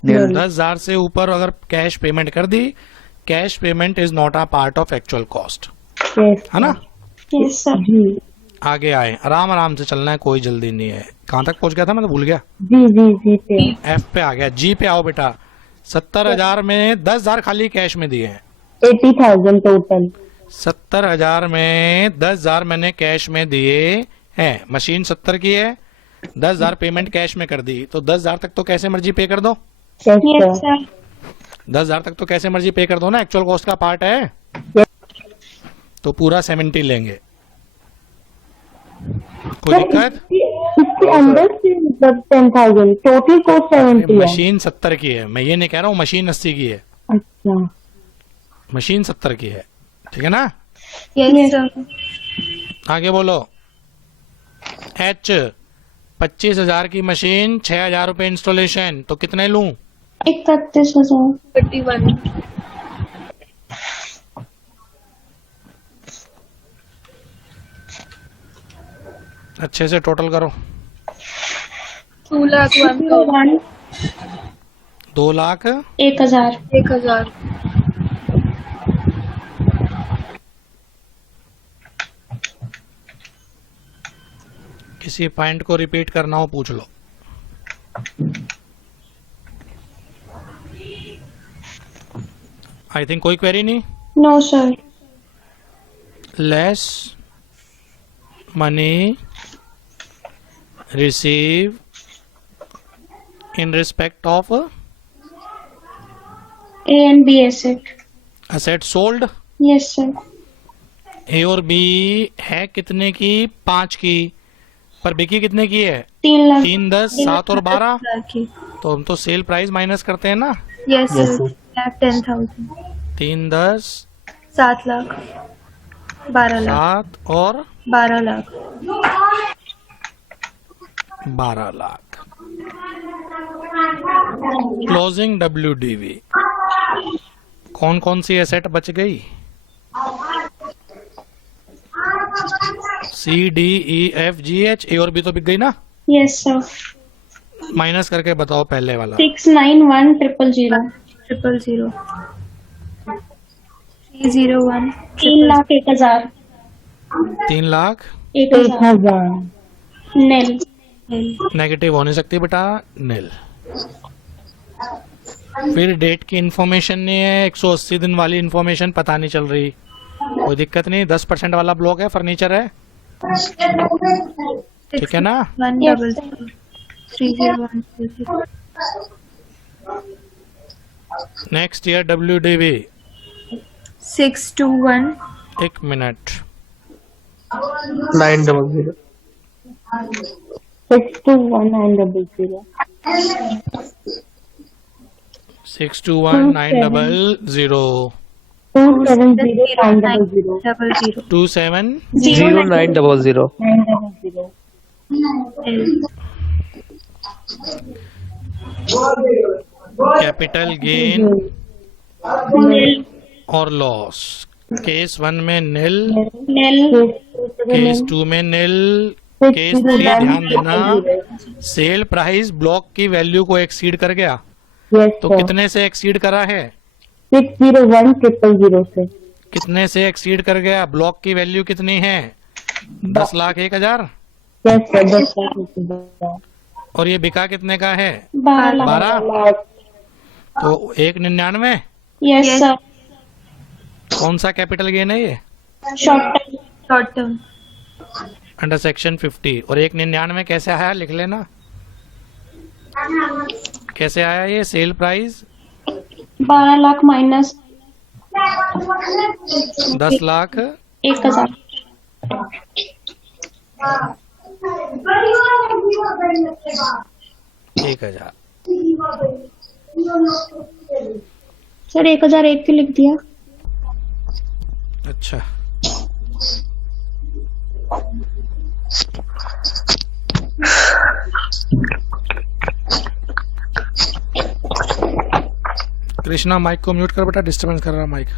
नील 10,000 से ऊपर अगर कैश पेमेंट कर दी, cash payment is not a part of actual cost, है ना? Yes sir. जी आगे आए, आराम आराम से चलना है, कोई जल्दी नहीं है। कहाँ तक पहुंच गया था मैं तो भूल गया। जी जी जी पे। एफ पे आ गया। जी पे आओ बेटा। 70,000 में 10,000 खाली कैश में दिए हैं। 80,000 टोटल। 70,000 में 10,000 मैंने कैश में दिए हैं। मशीन 70 की है, 10,000 पेमेंट कैश में कर दी, तो 10,000 तक तो कैसे मर्जी पे कर दो। Yes yes sir. सर। 10,000 तक तो कैसे मर्जी पे कर दो ना, एक्चुअल कॉस्ट का पार्ट है। तो पूरा 70 लेंगे। कोई दिक्कत? इसके अंदर से मतलब 10,000 टोटल कॉस्ट 70 है। मशीन 70 की है, मैं ये नहीं कह रहा हूँ मशीन 80 की है। अच्छा मशीन 70 की है, ठीक है ना? Yes sir. आगे बोलो। एच 25,000 की मशीन, 6,000 रुपए इंस्टॉलेशन, तो कितने लूं? 31,000। 31। अच्छे से टोटल करो। 2 लाख 1,000। 2 लाख 1,000। 1,000। किसी पॉइंट को रिपीट करना हो पूछ लो। आई थिंक कोई क्वेरी नहीं। No sir. Less money receive in respect of A and B asset। Asset sold. Yes sir. A और बी है कितने की? 5 की। पर बिकी कितने की है? 3 लाख। 3, 10, 7 और 12। की। तो हम तो सेल प्राइस माइनस करते हैं ना। Yes sir. 10,000। 3, 10, 7 लाख। 12 लाख। 7 और 12 लाख। 12 लाख। Closing WDV। कौन कौन सी एसेट बच गई? C D E F G H। ए और बी तो बिक गई ना। Yes sir. माइनस करके बताओ पहले वाला। 691,000। 000। 301। 3,01,000। 3 लाख 1,000। 1,000। नेल। नेगेटिव हो नहीं सकती बेटा, नील। फिर डेट की इंफॉर्मेशन नहीं है, 180 दिन वाली इंफॉर्मेशन पता नहीं चल रही। कोई दिक्कत नहीं, 10% वाला ब्लॉक है, फर्नीचर है, ठीक है ना? 100। 301। Next year WDV। 621। 1 minute. 900। 621900. 621900 270900. 27 0900. 900. Capital gain और लॉस। केस 1 में नील, केस 2 में नील, केस 3 ध्यान देना सेल प्राइस ब्लॉक की वैल्यू को एक्सीड कर गया Yes, तो sir. कितने से एक्सीड करा है? 601000 से. कितने से एक्सीड कर गया? ब्लॉक की वैल्यू कितनी है? 10,01,000 Yes, sir. 10,000. और ये बिका कितने का है? 12 12। तो 199। यस सर कौन सा कैपिटल गेन है ये? Short term under section 50। और 199 कैसे आया लिख लेना। कैसे आया ये? Sale price 12 lakh minus 10 lakh 1,000 1,000। Sir 1,001 क्यों लिख दिया? अच्छा कृष्णा माइक को म्यूट कर बेटा, डिस्टर्बेंस कर रहा माइक।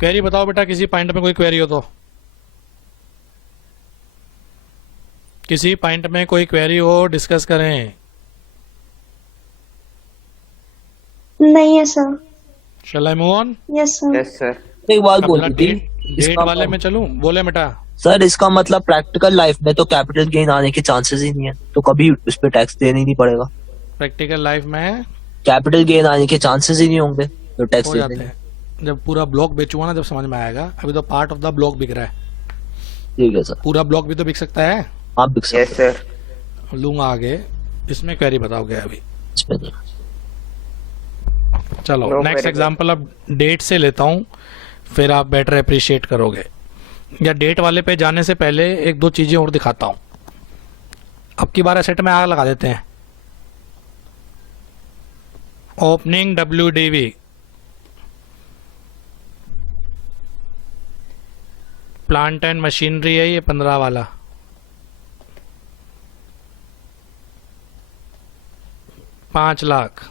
क्वेरी बताओ बेटा, किसी पॉइंट में कोई क्वेरी हो तो। किसी पॉइंट में कोई क्वेरी हो डिस्कस करें। नहीं है sir. Shall I move on? Yes sir. Yes sir. एक बात अपना बोलनी थी डेट वाले में चलूं? बोले बेटा। सर, इसका मतलब प्रैक्टिकल लाइफ में तो कैपिटल गेन आने के चांसेस ही नहीं है, तो कभी उस पर टैक्स देना ही नहीं पड़ेगा। प्रैक्टिकल लाइफ में कैपिटल गेन आने के चांसेस ही नहीं होंगे तो टैक्स हो देने जाते नहीं। हैं। जब पूरा ब्लॉक बेचूंगा ना, जब समझ में आएगा। अभी तो पार्ट ऑफ द ब्लॉक बिक रहा है, ठीक है सर, पूरा ब्लॉक भी तो बिक सकता है। आप बिक सकते यस सर। लूंगा आगे। इसमें क्वेरी बताओगे अभी? हैं इसमें नहीं। चलो No नेक्स्ट query. एग्जांपल अब डेट से लेता हूं, फिर आप बेटर अप्रिशिएट करोगे। या डेट वाले पे जाने से पहले एक दो चीजें और दिखाता हूं। अब की बार एसेट में आग लगा देते हैं। Opening WDV plant and machinery है ये 15 वाला। $5 लाख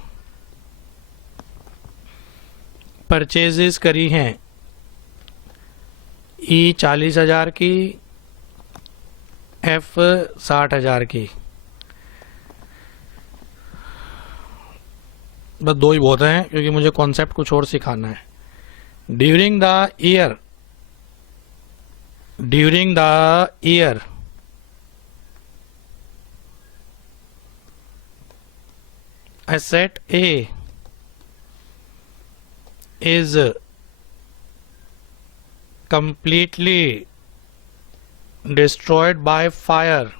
परचेजेस करी हैं। ई 40,000 की, एफ 60,000 की। बस दो ही बहुत हैं क्योंकि मुझे कॉन्सेप्ट कुछ और सिखाना है। During the year asset A is completely destroyed by fire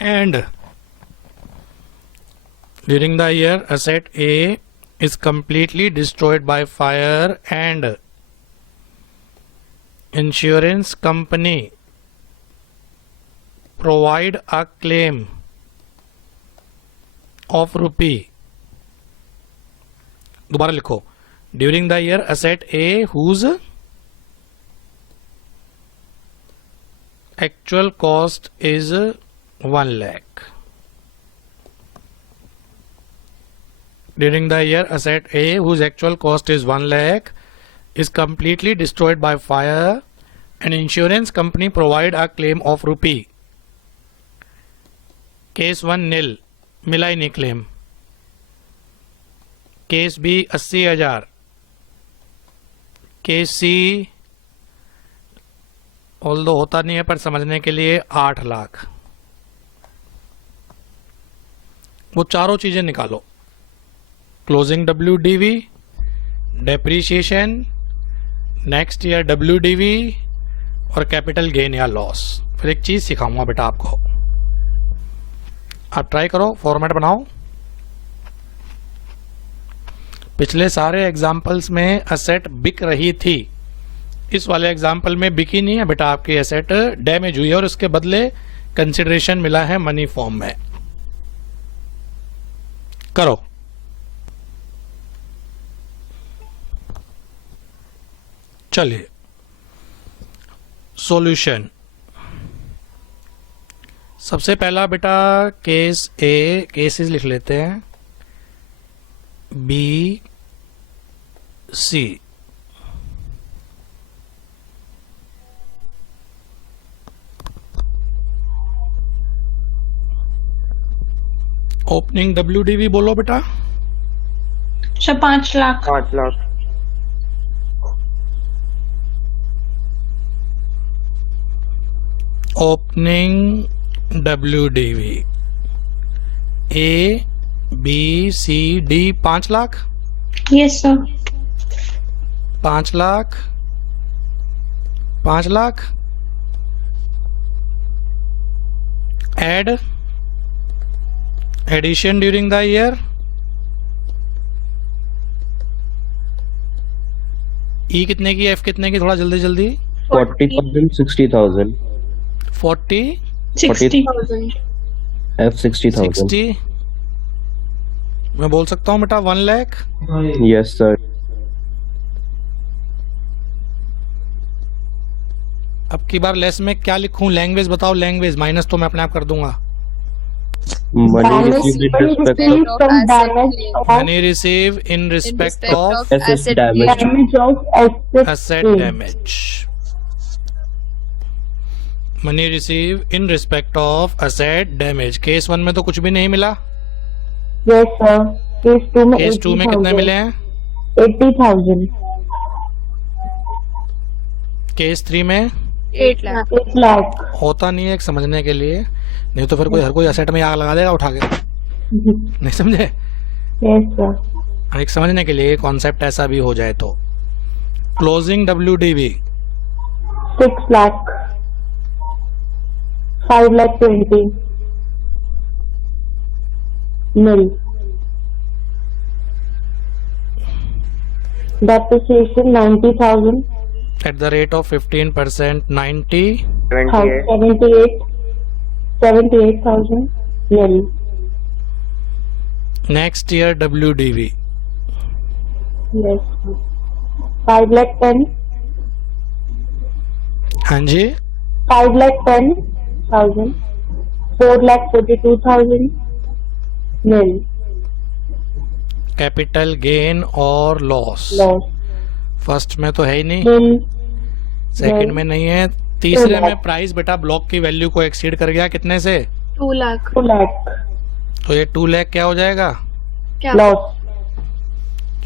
and during the year asset A is completely destroyed by fire and insurance company provide a claim of rupee। दोबारा लिखो। During the year asset A whose actual cost is 1 lakh। During the year asset A whose actual cost is 1 lakh is completely destroyed by fire and insurance company provide a claim of rupee। Case 1 nil, मिला ही नहीं claim. Case B 80,000। Case C although होता नहीं है पर समझने के लिए 8 लाख। वो चारों चीजें निकालो। Closing WDV, depreciation, next year WDV और कैपिटल गेन या लॉस। फिर एक चीज सिखाऊंगा बेटा आपको, आप ट्राई करो, फॉर्मेट बनाओ। पिछले सारे एग्जाम्पल्स में असेट बिक रही थी, इस वाले एग्जाम्पल में बिकी नहीं है बेटा, आपकी एसेट डैमेज हुई है और उसके बदले कंसिडरेशन मिला है मनी फॉर्म में। करो। चलिए सॉल्यूशन। सबसे पहला बेटा केस ए, केसेस लिख लेते हैं बी सी। ओपनिंग WDV बोलो बेटा। अच्छा 5 lakh. 5 lakh. Opening WDV A B C D 5 lakh. Yes sir. 5 lakh 5 lakh. Add addition during the year. E कितने की, एफ कितने की, थोड़ा जल्दी जल्दी। 40,000, 60,000, 40 60,000। F 60,000. 60। मैं बोल सकता हूँ बेटा 1 लाख। Yes sir. अब की बार लेस में क्या लिखूं, लैंग्वेज बताओ, लैंग्वेज माइनस तो मैं अपने आप कर दूंगा। Money received in respect of from damage of money receive in respect of asset damage. damage of asset damage। Money receive in respect of asset damage। Case 1 में तो कुछ भी नहीं मिला। Yes sir. केस 2 में केस 2 में कितने मिले हैं? 80,000। केस 3 में 8 लाख। 1 लाख। होता नहीं है, एक समझने के लिए, नहीं तो फिर कोई हर कोई असेट में आग लगा देगा उठा के। नहीं समझे? Yes sir. एक समझने के लिए कॉन्सेप्ट ऐसा भी हो जाए तो। Closing WDV 6 lakh. 5,20,000 nil। Depreciation 90,000। At the rate of 15% 90। 28। 78,000 nil। Next year WDV Yes sir. 5,10,000। हाँ जी 5,10,000। 4,42,000 nil। कैपिटल गेन और लॉस। Loss फर्स्ट में तो है ही नहीं, nil। सेकंड में नहीं है, तीसरे में प्राइस बेटा ब्लॉक की वैल्यू को एक्सीड कर गया कितने से? 2 लाख। 2 लाख। तो ये 2 लाख क्या हो जाएगा? क्या? Loss।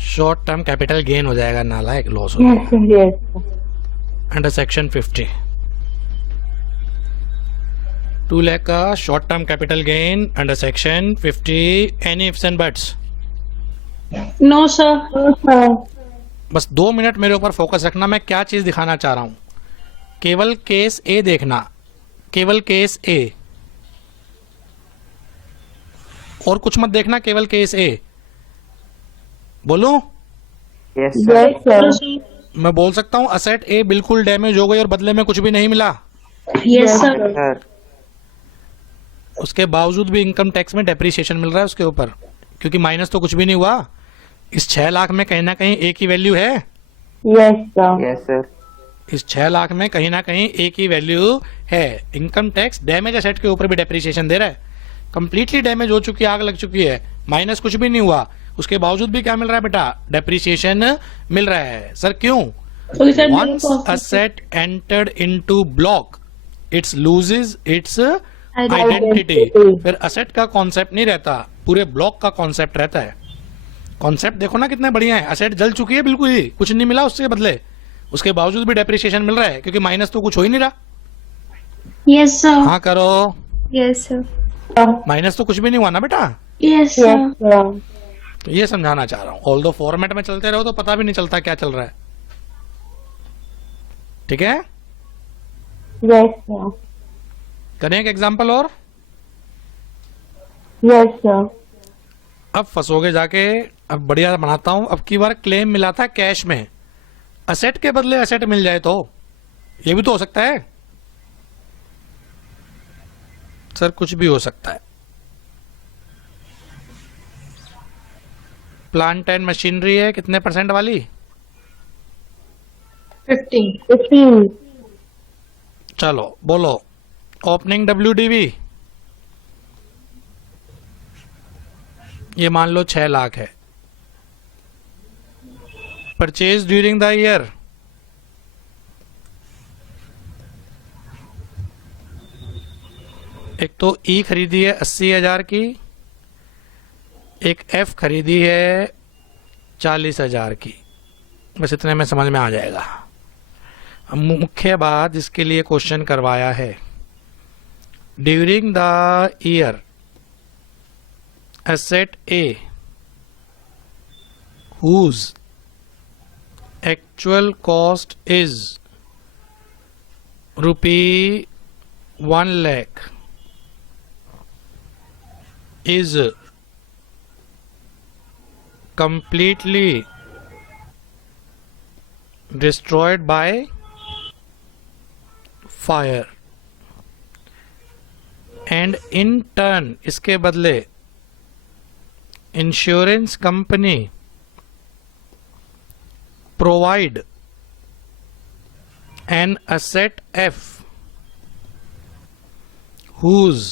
Short term capital gain हो जाएगा, नालायक लॉस हो Yes sir. Yes sir. Under section 50। 2 lakh का short term capital gain under section 50। Any ifs and buts? No sir. Yes sir. बस 2 मिनट मेरे ऊपर फोकस रखना, मैं क्या चीज दिखाना चाह रहा हूं। केवल केस ए देखना, केवल केस ए, और कुछ मत देखना, केवल केस ए। बोलूं? Yes sir. Yes sir. मैं बोल सकता हूं असेट ए बिल्कुल डैमेज हो गई और बदले में कुछ भी नहीं मिला, यस सर। Sir. उसके बावजूद भी इनकम टैक्स में डेप्रिसिएशन मिल रहा है उसके ऊपर, क्योंकि माइनस तो कुछ भी नहीं हुआ। इस 6 लाख में कहीं ना कहीं ए की वैल्यू है। Yes sir. Yes sir. इस 6 लाख में कहीं ना कहीं ए की वैल्यू है। इनकम टैक्स डैमेज एसेट के ऊपर भी डेप्रिसिएशन दे रहा है। कंप्लीटली डैमेज हो चुकी है, आग लग चुकी है, माइनस कुछ भी नहीं हुआ, उसके बावजूद भी क्या मिल रहा है बेटा? डेप्रिसिएशन मिल रहा है। सर क्यों? Once asset entered into block, it loses its identity। फिर असेट का कॉन्सेप्ट नहीं रहता, पूरे ब्लॉक का कॉन्सेप्ट रहता है। कॉन्सेप्ट देखो ना कितने बढ़िया है। असेट जल चुकी है बिल्कुल ही, कुछ नहीं मिला उसके बदले, उसके बावजूद भी डेप्रिसिएशन मिल रहा है, क्योंकि माइनस तो कुछ हो ही नहीं रहा। Yes sir. हाँ करो, यस सर। माइनस तो कुछ भी नहीं हुआ ना बेटा। Yes Yes sir. sir. तो ये समझाना चाह रहा हूँ। ऑल दो फॉर्मेट में चलते रहो तो पता भी नहीं चलता क्या चल रहा है। ठीक है, Yes sir. करें एक एग्जाम्पल और। Yes sir. अब फंसोगे जाके, अब बढ़िया बनाता हूं। अब की बार क्लेम मिला था कैश में, असेट के बदले असेट मिल जाए तो ये भी तो हो सकता है सर, कुछ भी हो सकता है। प्लांट एंड मशीनरी है कितने % वाली? 15 चलो बोलो ओपनिंग WDV, ये मान लो 6 लाख है। परचेज ड्यूरिंग द ईयर, एक तो ई खरीदी है 80,000 की, एक एफ खरीदी है 40,000 की। बस इतने में समझ में आ जाएगा। अब मुख्य बात जिसके लिए क्वेश्चन करवाया है, during the year asset A whose actual cost is rupee 1 lakh is completely destroyed by fire and in turn इसके बदले insurance company provide an asset F whose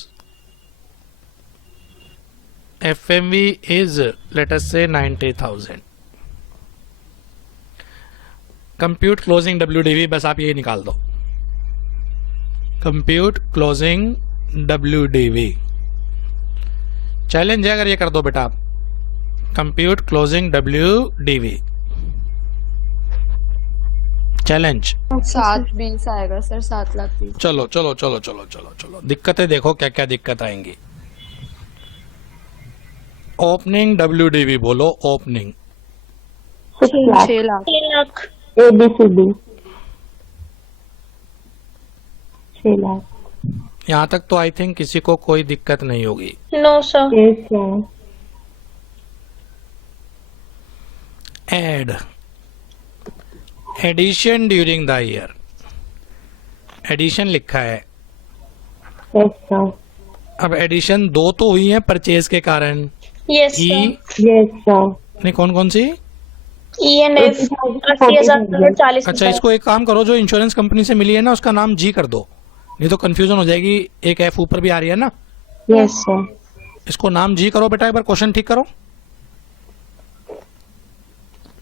FMV is, let us say, 90,000. Compute closing WDV, बस आप ये निकाल दो, कंप्यूट क्लोजिंग WDV। चैलेंज है अगर ये कर दो बेटा आप, कंप्यूट क्लोजिंग WDV चैलेंज। 720 आएगा सर, 7,20,000। चलो चलो चलो चलो चलो चलो, दिक्कतें देखो क्या क्या दिक्कत आएंगी। ओपनिंग WDV बोलो, ओपनिंग 6 लाख। लाख। ABCD 6 लाख। यहाँ तक तो आई थिंक किसी को कोई दिक्कत नहीं होगी। No sir. Yes, sir. Add addition during the year, addition लिखा है। Yes, sir. अब एडिशन 2 तो हुई है परचेज के कारण, यस ई Yes, sir. नहीं, कौन कौन सी? ENF 80,000 करोड़ 40। अच्छा, इसको एक काम करो, जो इंश्योरेंस कंपनी से मिली है ना उसका नाम जी कर दो, नहीं तो कंफ्यूजन हो जाएगी। एक एफ ऊपर भी आ रही है ना। Yes, sir. इसको नाम जी करो बेटा, एक बार क्वेश्चन ठीक करो।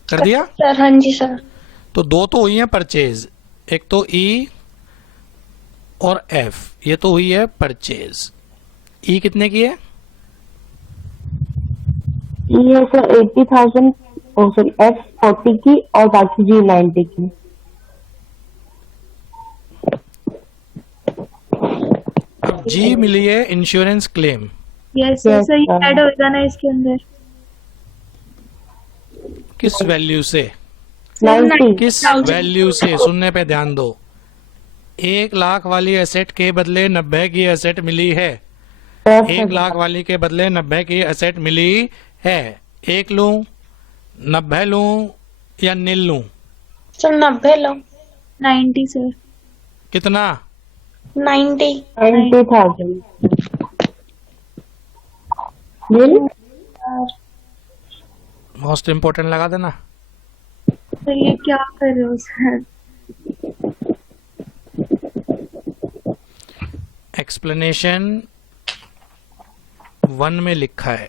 कर दिया? सर हाँ जी सर। तो 2 तो हुई है परचेज, एक तो ई और एफ, ये तो हुई है परचेज। ई कितने की है? E है सर 80,000, सॉरी F 40 की और बाकी G 90 की। अब जी मिली है इंश्योरेंस क्लेम, यस सर, ये ऐड होगा ना इसके अंदर। किस वैल्यू से? 90। किस वैल्यू से? सुनने पे ध्यान दो। 1 लाख वाली एसेट के बदले 90 की एसेट मिली है। 1 लाख वाली के बदले 90 की एसेट मिली है। 1 लूं, 90 लूं या नील लूं? सर 90 लो। 90 सर। कितना? 90,000। मोस्ट इम्पोर्टेंट लगा देना। तो ये क्या कर रहे हो सर? एक्सप्लेनेशन 1 में लिखा है।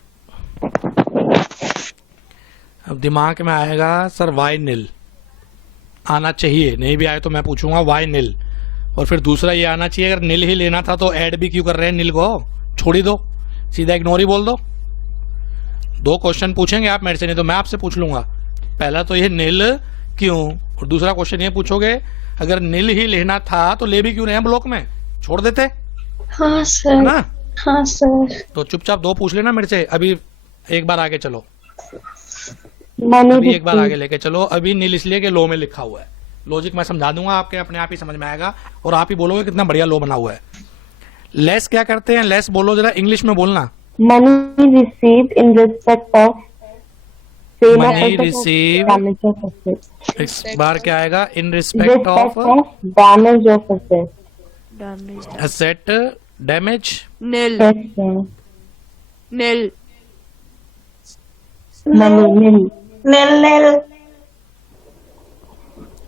अब दिमाग में आएगा सर वाई नील आना चाहिए, नहीं भी आए तो मैं पूछूंगा वाई नील, और फिर दूसरा ये आना चाहिए अगर नील ही लेना था तो ऐड भी क्यों कर रहे हैं नील को, छोड़ ही दो, सीधा इग्नोर ही बोल दो। 2 क्वेश्चन पूछेंगे आप मेरे से, नहीं तो मैं आपसे पूछ लूंगा। पहला तो ये नील क्यों, और दूसरा क्वेश्चन ये पूछोगे अगर नील ही लेना था तो ले भी क्यों रहे हैं ब्लॉक में, छोड़ देते। हाँ सर। ना? हाँ सर। तो चुपचाप 2 पूछ लेना मेरे से। अभी एक बार आगे चलो, मैंने अभी एक बार आगे लेके चलो। अभी नील इसलिए कि लो में लिखा हुआ है, लॉजिक मैं समझा दूंगा आपके, अपने आप ही समझ में आएगा और आप ही बोलोगे कितना बढ़िया लो बना हुआ है। लेस क्या करते हैं? लेस बोलो जरा, इंग्लिश में बोलना। money received in respect of Sale Money of asset received. damage of asset. इस बार क्या आएगा? In respect Respect of of damage of asset. Damage asset damage. Nil Yes, sir. Nil Money, nil. nil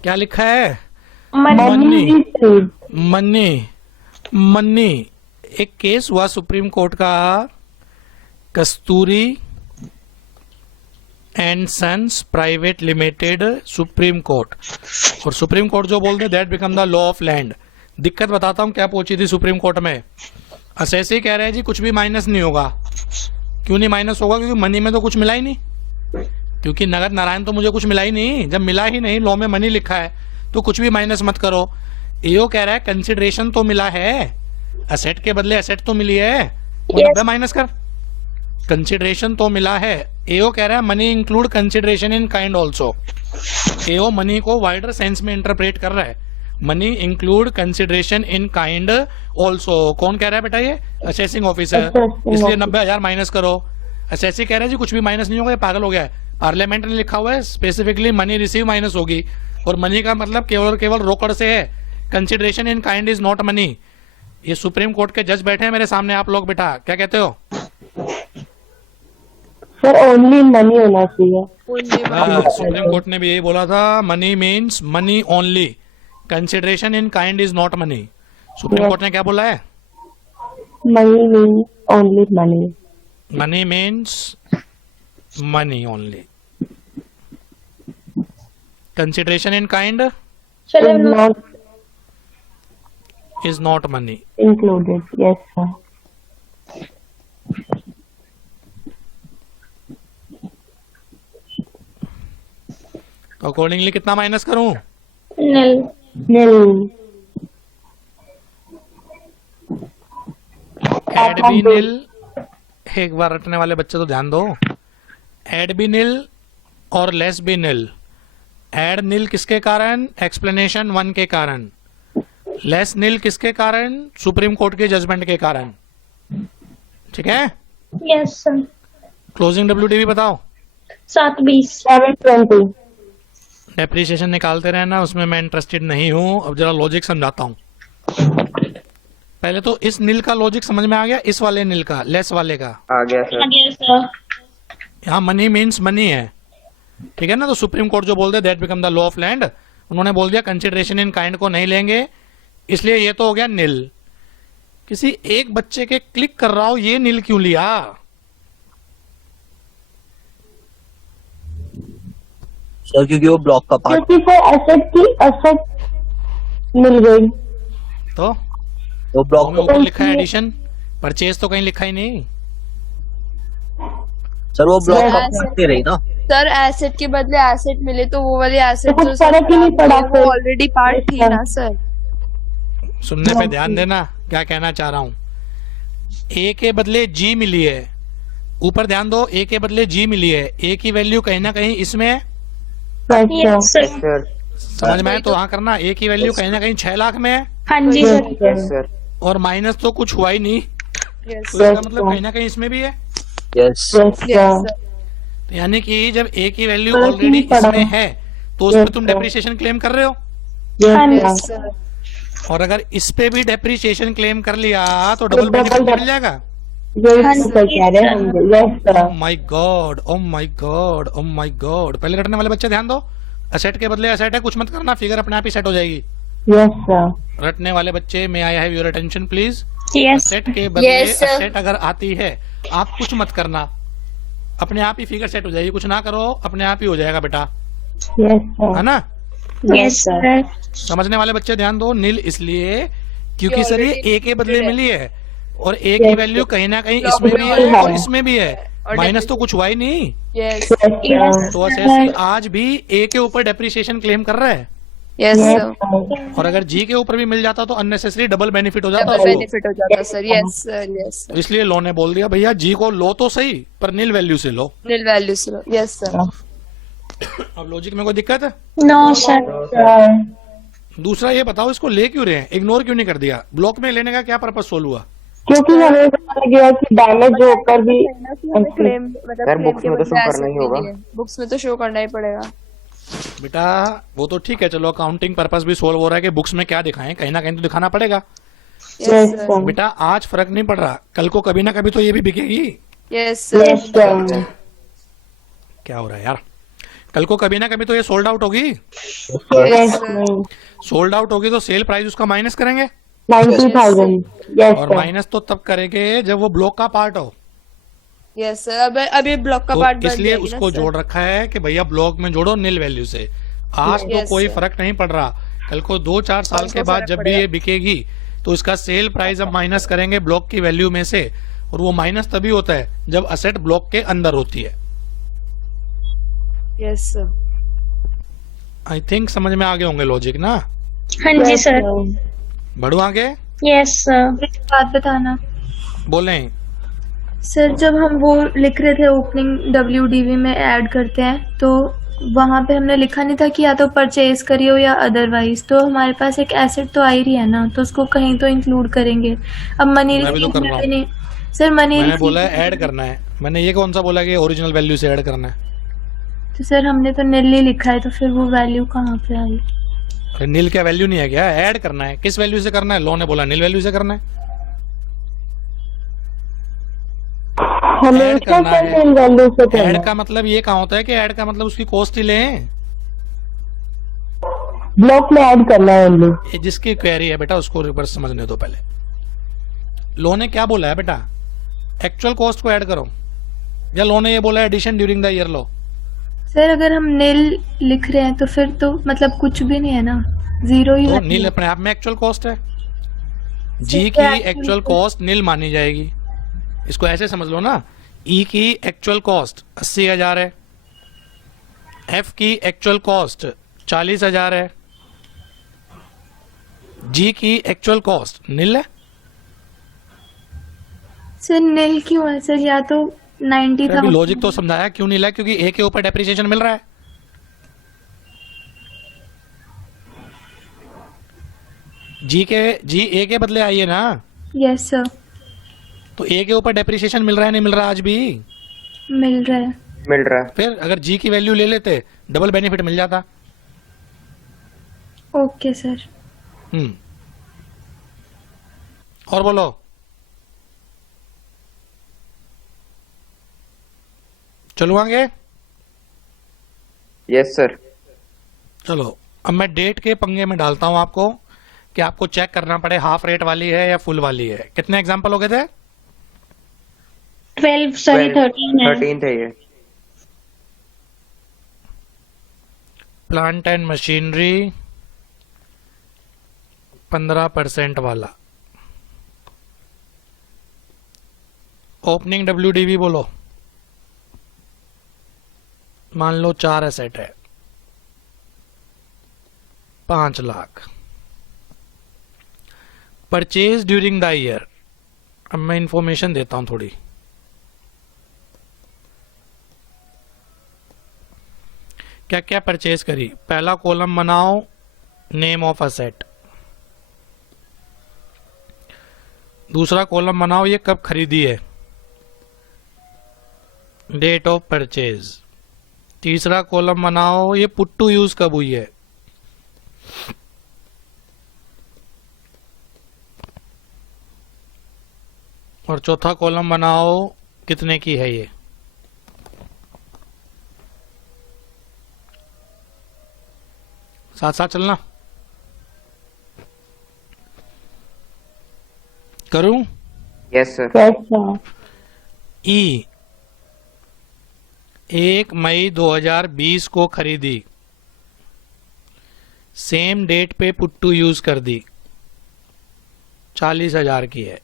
क्या लिखा है? Money received. मनी। एक केस हुआ सुप्रीम कोर्ट का, Kasturi and sons private limited, supreme court. और सुप्रीम कोर्ट जो बोल दे that become the law of land. दिक्कत बताता हूं क्या पहुंची थी सुप्रीम कोर्ट में। असेसी कह रहे हैं जी कुछ भी माइनस नहीं होगा। क्यों नहीं माइनस होगा? क्योंकि मनी में तो कुछ मिला ही नहीं, क्योंकि नगद नारायण तो मुझे कुछ मिला ही नहीं। जब मिला ही नहीं, लॉ में मनी लिखा है, तो कुछ भी माइनस मत करो। एओ कह रहा है कंसिडरेशन तो मिला है, असेट के बदले असेट तो मिली है, वो 90 माइनस कर। कंसिडरेशन तो मिला है। एओ कह रहा है money include consideration in kind also. AO money को वाइडर सेंस में इंटरप्रेट कर रहा है। Money include consideration in kind also. कौन कह रहा है बेटा? ये असेसिंग ऑफिसर। इसलिए 90,000 माइनस करो। असेसी कह रहे हैं जी कुछ भी माइनस नहीं होगा, ये पागल हो गया है। पार्लियामेंट ने लिखा हुआ है स्पेसिफिकली मनी रिसीव माइनस होगी, और मनी का मतलब केवल और केवल रोकड़ से है। Consideration in kind is not money. ये सुप्रीम कोर्ट के जज बैठे हैं मेरे सामने, आप लोग बेटा क्या कहते हो? सर ओनली मनी होना चाहिए। सुप्रीम कोर्ट ने भी यही बोला था, money means money only, consideration in kind is not money. Supreme court ने क्या बोला है? Money means only money. Money means money only, consideration in kind not is not money. included. Yes, sir. तो अकॉर्डिंगली कितना माइनस करूं? nil Nil. Add B Neil. एक बार रटने वाले बच्चे तो ध्यान दो। एड बी नील और लेस बी नील। एड नील किसके कारण? एक्सप्लेनेशन 1 के कारण। लेस नील किसके कारण? सुप्रीम कोर्ट के जजमेंट के कारण। ठीक है, yes sir क्लोजिंग डब्ल्यूडीवी बताओ। 720 720. डेप्रिसिएशन निकालते रहना, उसमें मैं इंटरेस्टेड नहीं हूं। अब जरा लॉजिक समझाता हूं। पहले तो इस नील का लॉजिक समझ में आ गया, इस वाले नील का, लेस वाले का। आ गया सर। yes sir यहाँ मनी मीन्स मनी है, ठीक है ना। तो सुप्रीम कोर्ट जो बोल दे that become the law of land, उन्होंने बोल दिया कंसिडरेशन इन काइंड को नहीं लेंगे, इसलिए ये तो हो गया नील। किसी एक बच्चे के क्लिक कर रहा हो, ये नील क्यों लिया? सर क्योंकि वो ब्लॉक का पार्ट। क्योंकि सर एसेट की एसेट मिल गई, तो वो ब्लॉक में ऊपर लिखा है एडिशन, परचेज तो कहीं लिखा ही नहीं। सर वो ब्लॉक का Asset- पार्ट दे रही ना। सर एसेट के बदले एसेट मिले तो वो वाली एसेट तो जो कुछ फर्क ही नहीं पड़ा वो फिर। ऑलरेडी पार्ट थी ना सर। सुनने पे ध्यान देना, क्या कहना चाह रहा हूं। ए के बदले जी मिली है, ऊपर ध्यान दो, ए के बदले जी मिली है। ए की वैल्यू कहीं ना कहीं इसमें है, yes sir सर। समझ में आए तो हाँ करना। ए की वैल्यू कहीं ना कहीं 6 लाख में है, हाँ जी सर यस सर। और माइनस तो कुछ हुआ ही नहीं, यस तो इसका मतलब कहीं ना कहीं इसमें भी है। यस यस यस तो यानी कि जब ए की वैल्यू फर्क ऑलरेडी नहीं पड़ा। इसमें है, तो उस पर Yes, तुम sir. डेप्रिसिएशन क्लेम कर रहे हो। Yes sir. और अगर इस पे भी डेप्रिसिएशन क्लेम कर लिया तो डबल बेनिफिट मिल जाएगा। यही सर कह रहे हैं हम। Yes sir. Oh my God, oh my God, oh my God. पहले रटने वाले बच्चे ध्यान दो, असेट के बदले असेट है, कुछ मत करना, फिगर अपने आप ही सेट हो जाएगी। Yes sir. रटने वाले बच्चे, may I have your attention please. yes asset के बदले Yes, sir. असेट अगर आती है, आप कुछ मत करना, अपने आप ही फिगर सेट हो जाएगी। कुछ ना करो, अपने आप ही हो जाएगा बेटा, यस है सर। ना। yes sir समझने वाले बच्चे ध्यान दो। नील इसलिए क्योंकि सर ये ए के बदले मिली है, और ए की वैल्यू कहीं ना कहीं इसमें भी है और इसमें भी है, माइनस तो कुछ हुआ ही नहीं। यस yes तो असेसी आज भी ए के ऊपर डेप्रिसिएशन क्लेम कर रहा है, यस यस सर। सर। और अगर जी के ऊपर भी मिल जाता तो अननेसेसरी डबल बेनिफिट हो जाता डबल उसको। बेनिफिट हो जाता सर। यस सर यस तो इसलिए लॉ ने बोल दिया भैया जी को लो तो सही, पर नील वैल्यू से लो। नील वैल्यू से। Yes sir. अब लॉजिक में कोई दिक्कत है? no sir दूसरा ये बताओ, इसको ले क्यों रहे हैं, इग्नोर क्यों नहीं कर दिया? ब्लॉक में लेने का क्या पर्पस सोल्व हुआ? क्योंकि हमें पता लगा कि डैमेज होकर भी क्लेम मतलब यार, क्लेम books के में तो बदले show asset करना ही भी होगा। दिए। बुक्स में तो शो करना ही पड़ेगा। बेटा वो तो ठीक है, चलो अकाउंटिंग पर्पस भी सोल्व हो रहा है कि बुक्स में क्या दिखाएं, कहीं ना कहीं तो दिखाना पड़ेगा। यस सर, बेटा आज फर्क नहीं पड़ रहा, कल को कभी ना कभी तो ये भी बिकेगी। Yes sir, yes sir. क्या हो रहा है यार, कल को कभी ना कभी तो ये सोल्ड आउट होगी। Yes sir. सोल्ड आउट होगी तो सेल प्राइस उसका माइनस करेंगे, 90,000। यस और सर। माइनस तो तब करेंगे जब वो ब्लॉक का पार्ट हो। Yes sir. अब ये ब्लॉक का तो पार्ट बन इसलिए जाएगी ना उसको सर। जोड़ रखा है कि भैया ब्लॉक में जोड़ो नील वैल्यू से। आज तो Yes, कोई sir. फर्क नहीं पड़ रहा, कल को 2-4 साल कल के को बाद फर्क जब भी पड़ेगा। ये बिकेगी तो इसका सेल प्राइस हम माइनस करेंगे ब्लॉक की वैल्यू में से, और वो माइनस तभी होता है जब असेट ब्लॉक के अंदर होती है। Yes sir. आई थिंक समझ में आ गए होंगे लॉजिक ना। हाँ जी सर। बढ़ू आगे, यस सर। एक बात बताना बोलें। सर, जब हम वो लिख रहे थे ओपनिंग WDV में ऐड करते हैं तो वहां पे हमने लिखा नहीं था कि या तो परचेज करिए हो या अदरवाइज, तो हमारे पास एक एसेट तो आ ही रही है ना, तो उसको कहीं तो इंक्लूड करेंगे। अब मनी मैं भी तो रिसीव कर में रहा भी हूँ। नहीं सर, मनी मैंने रिसीव बोला है ऐड करना है, मैंने ये कौन सा बोला कि ओरिजिनल वैल्यू से ऐड करना है। तो सर हमने तो नील लिखा है, तो फिर वो वैल्यू कहाँ पे आई? अरे नील क्या वैल्यू नहीं है क्या, ऐड करना है। किस वैल्यू से करना है, लॉ ने बोला नील वैल्यू से करना है। हमेशा करना सर है। नील वैल्यू से करना ऐड है। का मतलब ये कहाँ होता है कि ऐड का मतलब उसकी कॉस्ट ही लें। ब्लॉक में ऐड करना है ओनली। ये जिसकी क्वेरी है बेटा उसको रिवर्स समझने दो पहले। लॉ ने क्या बोला है बेटा, एक्चुअल कॉस्ट को ऐड करो, या लॉ ने ये बोला है एडिशन ड्यूरिंग द ईयर लो। सर अगर हम नील लिख रहे हैं तो फिर तो मतलब कुछ भी नहीं है ना, जीरो ही तो value नील है। अपने आप में एक्चुअल कॉस्ट है, जी सर, की क्या actual एक्चुअल कॉस्ट नील मानी जाएगी। इसको ऐसे समझ लो ना, ई की एक्चुअल कॉस्ट 80,000 है, एफ की एक्चुअल कॉस्ट 40,000 है, जी की एक्चुअल कॉस्ट नील है। सर नील क्यों है सर? या तो 90,000। अभी लॉजिक तो समझाया क्यों नील है, क्योंकि ए के ऊपर डेप्रिसिएशन मिल रहा है। जी ए के बदले आई है ना, यस सर, तो ए के ऊपर डेप्रिसिएशन मिल रहा है नहीं मिल रहा आज भी। मिल रहा है। मिल रहा है। फिर अगर जी की वैल्यू ले लेते डबल बेनिफिट मिल जाता। Okay sir. और बोलो। चलो आगे। Yes sir. चलो अब मैं डेट के पंगे में डालता हूं आपको कि आपको चेक करना पड़े हाफ रेट वाली है या फुल वाली है। कितने एग्जांपल हो गए थे? 12 सॉरी 13 है। 13 थे ये। प्लांट एंड मशीनरी 15% वाला। ओपनिंग WDV बोलो। मान लो 4 एसेट है, 5 lakh. Purchase during the year. अब मैं इंफॉर्मेशन देता हूं थोड़ी। क्या क्या परचेज करी, पहला कॉलम बनाओ नेम ऑफ असेट, दूसरा कॉलम बनाओ ये कब खरीदी है, डेट ऑफ परचेज, तीसरा कॉलम बनाओ ये पुट टू यूज कब हुई है, और चौथा कॉलम बनाओ कितने की है ये। साथ साथ चलना। करूं? Yes sir. Yes sir. E 1 मई 2020 को खरीदी, सेम डेट पे पुट टू यूज कर दी, 40,000 की है।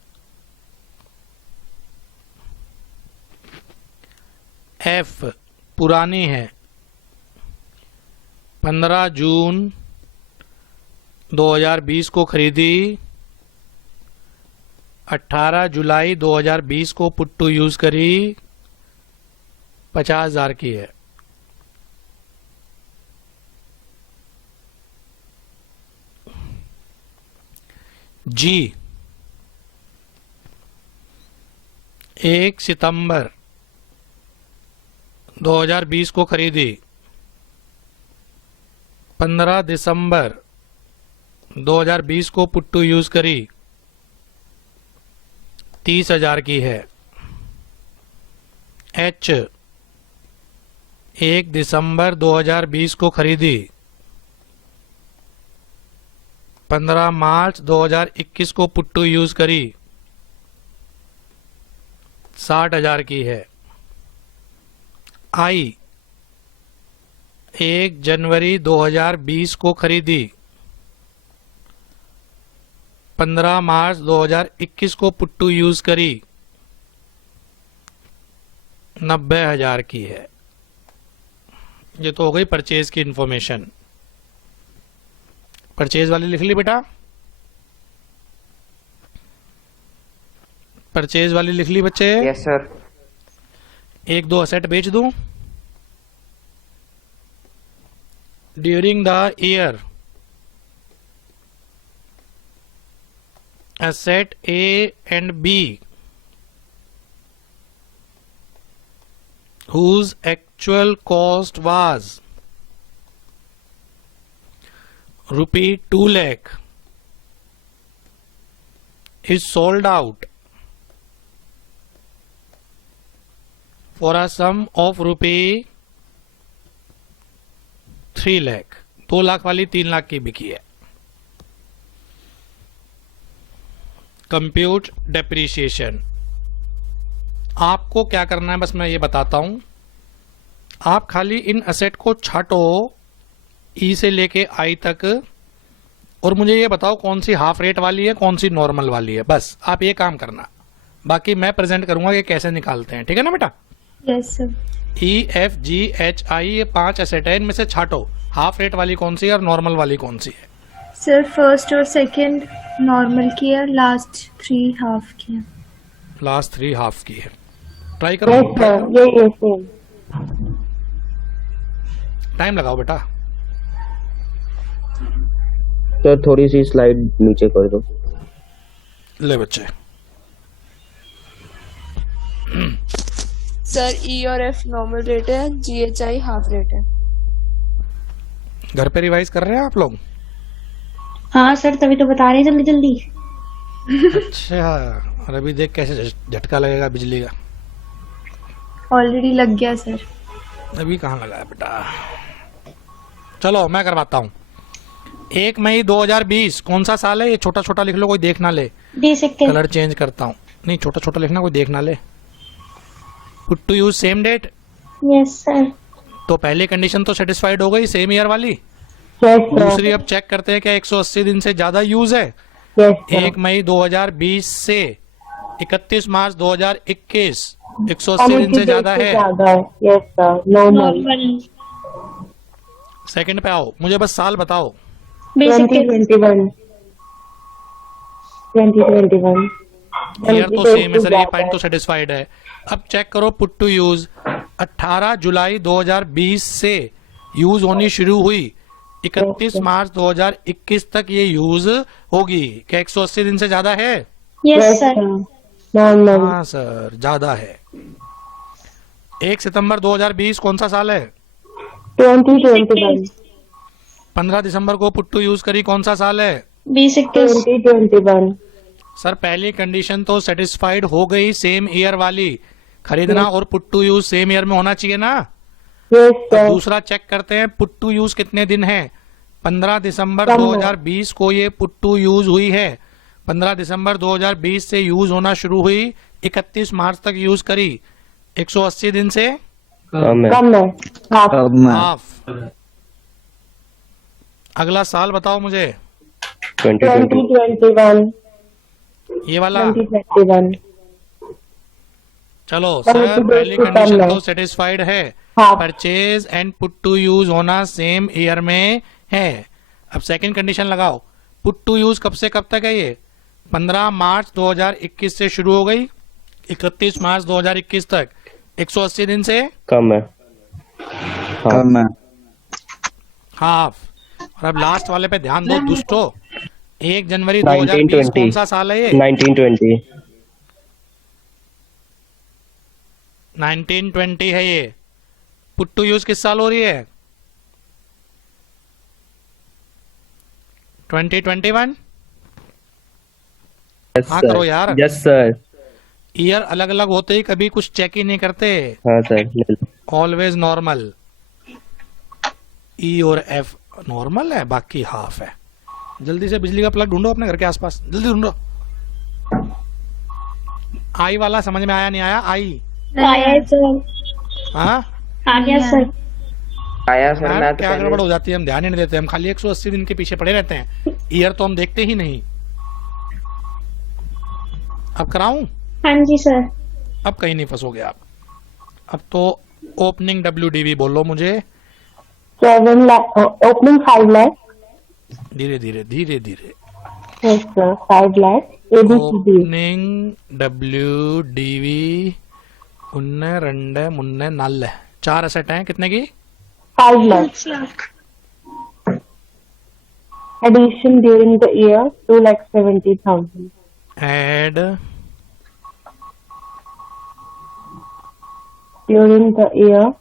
एफ पुरानी है, 15 जून 2020 को खरीदी, 18 जुलाई 2020 को पुट टू यूज करी, 50,000 की है। जी 1 सितंबर 2020 को खरीदी, 15 दिसंबर 2020 को पुट टू यूज करी, 30,000 की है। एच 1 दिसंबर 2020 को खरीदी, 15 मार्च 2021 को पुट टू यूज करी, 60,000 की है। आई 1 जनवरी 2020 को खरीदी, 15 मार्च 2021 को पुट टू यूज करी, 90,000 की है। ये तो हो गई परचेज की इंफॉर्मेशन। परचेज वाली लिख ली बेटा? परचेज वाली लिख ली बच्चे? Yes sir. 1-2 असेट बेच दूं? During the year asset A and B whose actual cost was rupee 2 lakh is sold out for a sum of rupee 3 lakh। 2 lakh वाली 3 लाख की बिकी है। Compute depreciation. आपको क्या करना है बस मैं ये बताता हूं। आप खाली इन असेट को छाटो ई से लेके आई तक, और मुझे ये बताओ कौन सी हाफ रेट वाली है कौन सी नॉर्मल वाली है। बस आप ये काम करना, बाकी मैं प्रेजेंट करूंगा कि कैसे निकालते हैं। ठीक है ना बेटा? Yes sir. E F G H I ये 5 एसेट है, इनमें से छाटो हाफ रेट वाली कौन सी है और नॉर्मल वाली कौन सी है। सर फर्स्ट और सेकंड नॉर्मल की है, लास्ट 3 हाफ की है। लास्ट 3 हाफ की है। ट्राई करो। यस सर, ये सेम। टाइम लगाओ बेटा। सर थोड़ी सी स्लाइड नीचे कर दो। ले बच्चे। सर ई और एफ नॉर्मल रेट है, GHI हाफ रेट है। घर पे रिवाइज कर रहे हैं आप लोग? हाँ सर, तभी तो बता रहे हैं जल्दी जल्दी। अच्छा, और अभी देख कैसे झटका लगेगा बिजली का। ऑलरेडी लग गया सर। अभी कहाँ लगा है बेटा? चलो मैं करवाता हूँ। 1 मई 2020 कौन सा साल है? ये छोटा छोटा लिख लो, कोई देख ना ले। कलर चेंज करता हूँ। नहीं, छोटा छोटा लिखना, कोई देख ना ले। Put to use same date. Yes sir. तो पहली कंडीशन तो सेटिस्फाइड हो गई, सेम ईयर वाली। Yes sir. दूसरी अब चेक करते हैं क्या 180 दिन से ज्यादा यूज है। Yes sir. 1 मई 2020 से 31 मार्च 2021 180 दिन से ज्यादा है। Yes sir, normal. सेकंड पे आओ, मुझे बस साल बताओ। 2021। ईयर तो सेम है सर, ये पॉइंट तो सेटिस्फाइड है। अब चेक करो पुट टू यूज। 18 जुलाई 2020 से यूज होनी शुरू हुई, 31 मार्च 2021 तक ये यूज होगी। क्या 180 दिन से ज्यादा है? Yes sir. नॉर्मल। हाँ सर, ज्यादा है। 1 सितंबर 2020 कौन सा साल है? 2021। 15 दिसंबर को पुट टू यूज करी कौन सा साल है? 2021। सर पहली कंडीशन तो सेटिस्फाइड हो गई, सेम ईयर वाली। खरीदना और put to use same year में होना चाहिए ना। यस तो सर। दूसरा चेक करते हैं पुट टू यूज कितने दिन है। 15 दिसंबर 2020 को ये पुट टू यूज हुई है। 15 दिसंबर 2020 से यूज होना शुरू हुई, 31 मार्च तक यूज करी। 180 दिन से कम है। कम है। हाफ। अगला साल बताओ मुझे। 2020। 2021। ये वाला। 2021। चलो सर, पहली कंडीशन तो सेटिस्फाइड है, हाँ। Purchase and put to use होना सेम ईयर में है। अब सेकंड कंडीशन लगाओ। पुट टू यूज कब से कब तक है ये? 15 मार्च 2021 से शुरू हो गई, 31 मार्च 2021 तक। 180 दिन से कम है। कम है। हाफ। और अब लास्ट वाले पे ध्यान दो दुष्टो। 1 जनवरी 2020 कौन सा साल है ये? 1920। 1920 है ये। पुट टू यूज किस साल हो रही है? 2021। Yes, हाँ sir. करो यार। Yes, sir. ईयर अलग अलग होते ही कभी कुछ चेक ही नहीं करते, हाँ सर। Always normal. ई और एफ नॉर्मल है, बाकी हाफ है। जल्दी से बिजली का प्लग ढूंढो अपने घर के आसपास, जल्दी ढूंढो। आई वाला समझ में आया नहीं आया? आई आया है सर, हाँ आ गया सर। आया सर। यार, मैं तो क्या पहले गड़बड़ हो जाती है, हम ध्यान ही नहीं देते, हम खाली 180 दिन के पीछे पड़े रहते हैं, ईयर तो हम देखते ही नहीं। अब कराऊं? हाँ जी सर। अब कहीं नहीं फंसोगे आप। अब तो ओपनिंग WDV बोलो मुझे। 7 lakh, opening 5 lakh. धीरे धीरे धीरे धीरे। Yes, sir. 5 lakh. ABCD. Opening WDV उन्ने रंडे मुन्ने नल 4 असेट हैं, कितने की? 5 lakh. Addition during the year 2,70,000. Add During the year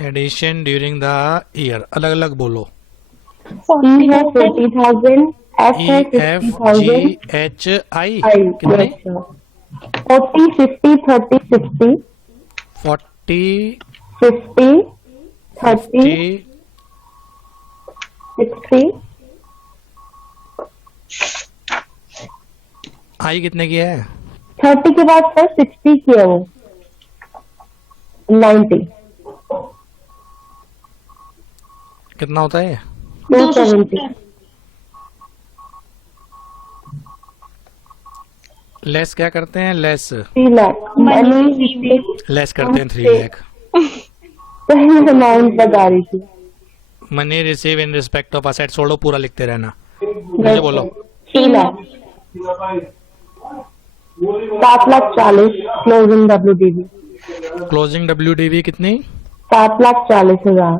addition during the year, अलग अलग बोलो। E है 40,000. F है EFGHI I. कितने? Yes, sir. 40, 50, 30, 60. 40 50, 30, 60. आई कितने की है? 30 के बाद सर 60 की है वो। 90. कितना होता है? 270. लेस क्या करते हैं? Less 3 lakh. Money लेस करते हैं 3 लाख। सही अमाउंट बता रही थी। Money receive in respect of asset, छोड़ो पूरा लिखते रहना, मुझे बोलो। 3 lakh. 7,40,000 closing WDV. Closing WDV कितनी? 7,40,000.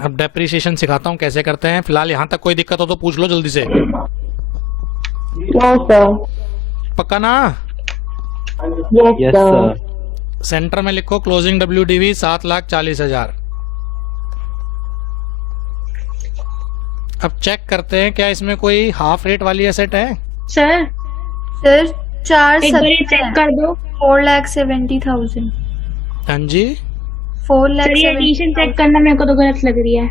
अब डेप्रिसिएशन सिखाता हूँ कैसे करते हैं। फिलहाल यहाँ तक कोई दिक्कत हो तो पूछ लो जल्दी से। No sir. पक्का ना? Yes Yes, sir. sir. Centre में लिखो क्लोजिंग WDV 7,40,000। अब चेक करते हैं क्या इसमें कोई हाफ रेट वाली एसेट है? सर सर 4 एक बार ये चेक कर दो। 4,70,000। हाँ जी। 4,70,000। एडिशन चेक करना मेरे को तो गलत लग रही है।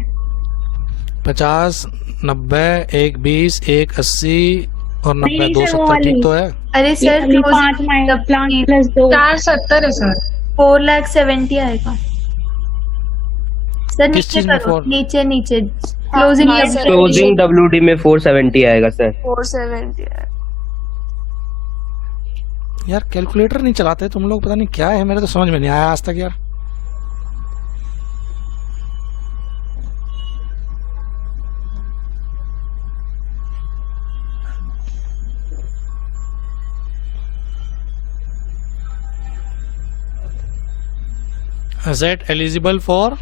50, 90, 1 20, 1 80 और 90 नहीं, 2 सर, वो 70 वाली। ठीक तो है? अरे सर 5 माइनस प्लस 2 470 है सर। 4,70,000 आएगा सर। किस नीचे चीज में करो, 4? नीचे नीचे क्लोजिंग क्लोजिंग WD में 470 आएगा सर। 470 है। यार कैलकुलेटर नहीं चलाते तुम लोग, पता नहीं क्या है, मेरे तो समझ में नहीं आया आज तक यार। Asset eligible for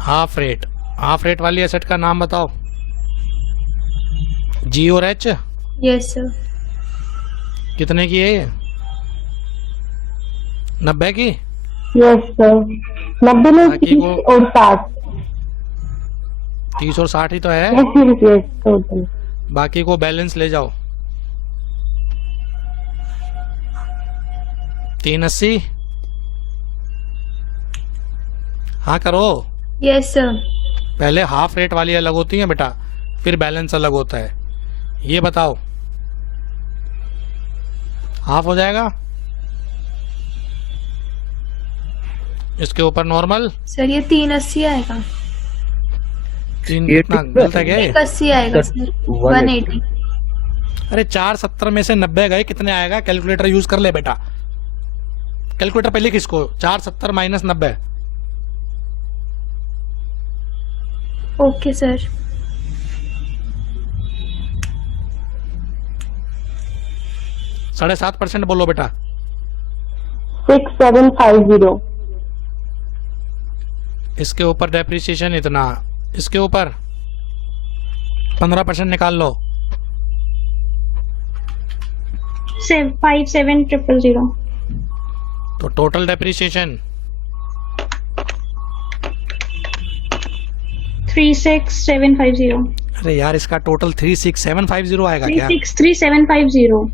half rate. Half rate वाली एसेट का नाम बताओ। जी और एच यस सर। कितने की है ये? 90 की? Yes sir. 90 में बाकी 30 को- और 60. 30 और 60 ही तो है। Yes total. बाकी को बैलेंस ले जाओ। 380। हाँ करो। Yes sir. पहले हाफ रेट वाली अलग होती है बेटा, फिर बैलेंस अलग होता है। ये बताओ हाफ हो जाएगा? इसके ऊपर नॉर्मल सर ये 380 आएगा। 3 ये कितना गलत है क्या ये? 180 आएगा सर। 180। अरे 470 में से 90 गए, कितने आएगा? कैलकुलेटर यूज कर ले बेटा, कैलकुलेटर पे लिख इसको। 470 माइनस 90। Okay sir. 7.5% बोलो बेटा। 6750. इसके ऊपर डेप्रिसिएशन इतना, इसके ऊपर 15% निकाल लो। 57,000. तो टोटल डेप्रिसिएशन 36,750. अरे यार इसका टोटल 36,750 आएगा क्या? 36,3750.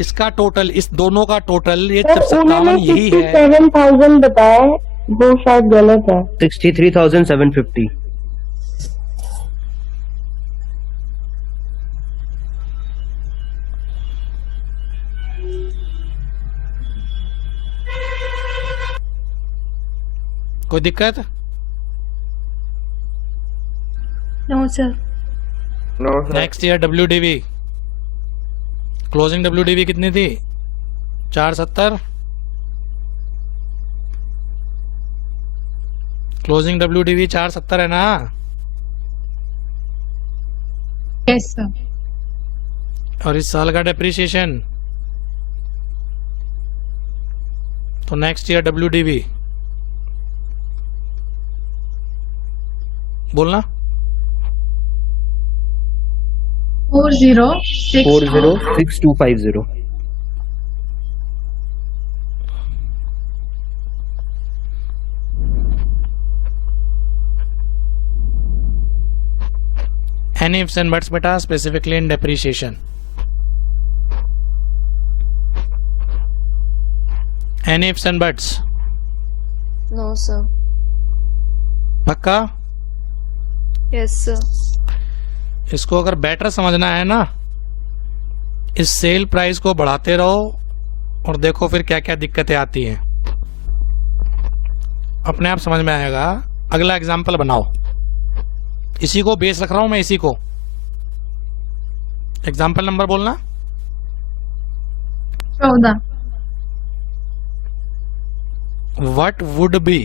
इसका टोटल, इस दोनों का टोटल ये सर जब उन्होंने 57 यही है। 57,000 बताया है, वो शायद गलत है. 63,750. कोई दिक्कत? No sir. No sir. Next year WDV, closing WDV कितनी थी? 470. क्लोजिंग WDV 470 है ना? Yes sir. और इस साल का डेप्रिसिएशन, तो नेक्स्ट ईयर WDV बोलना 406250. Any ifs and buts beta, specifically in depreciation. Any ifs and buts? No sir. पक्का? Yes sir. इसको अगर बेटर समझना है ना, इस सेल प्राइस को बढ़ाते रहो और देखो फिर क्या क्या दिक्कतें आती हैं, अपने आप समझ में आएगा। अगला एग्जाम्पल बनाओ, इसी को बेस रख रहा हूं मैं, इसी को। एग्जाम्पल नंबर बोलना। 14. What would be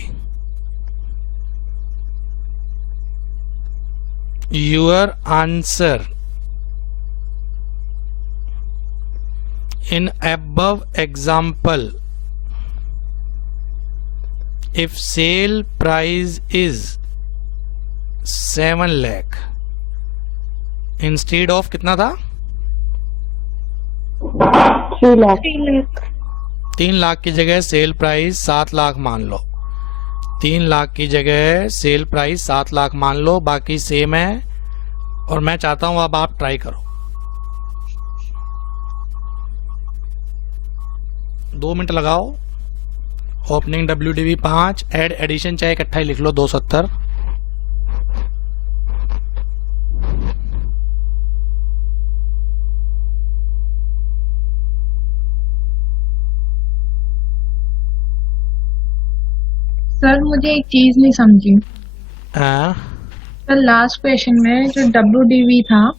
your answer in above example if sale price is 7 lakh instead of कितना था? 3 लाख। 3 लाख की जगह सेल प्राइस 7 लाख मान लो। 3 लाख की जगह सेल प्राइस 7 लाख मान लो, बाकी सेम है। और मैं चाहता हूं अब आप ट्राई करो। 2 मिनट लगाओ। ओपनिंग WDV 5, एड एडिशन चाहे इकट्ठा ही लिख लो 270। सर मुझे एक चीज नहीं समझी। हाँ। सर लास्ट क्वेश्चन में जो WDV था,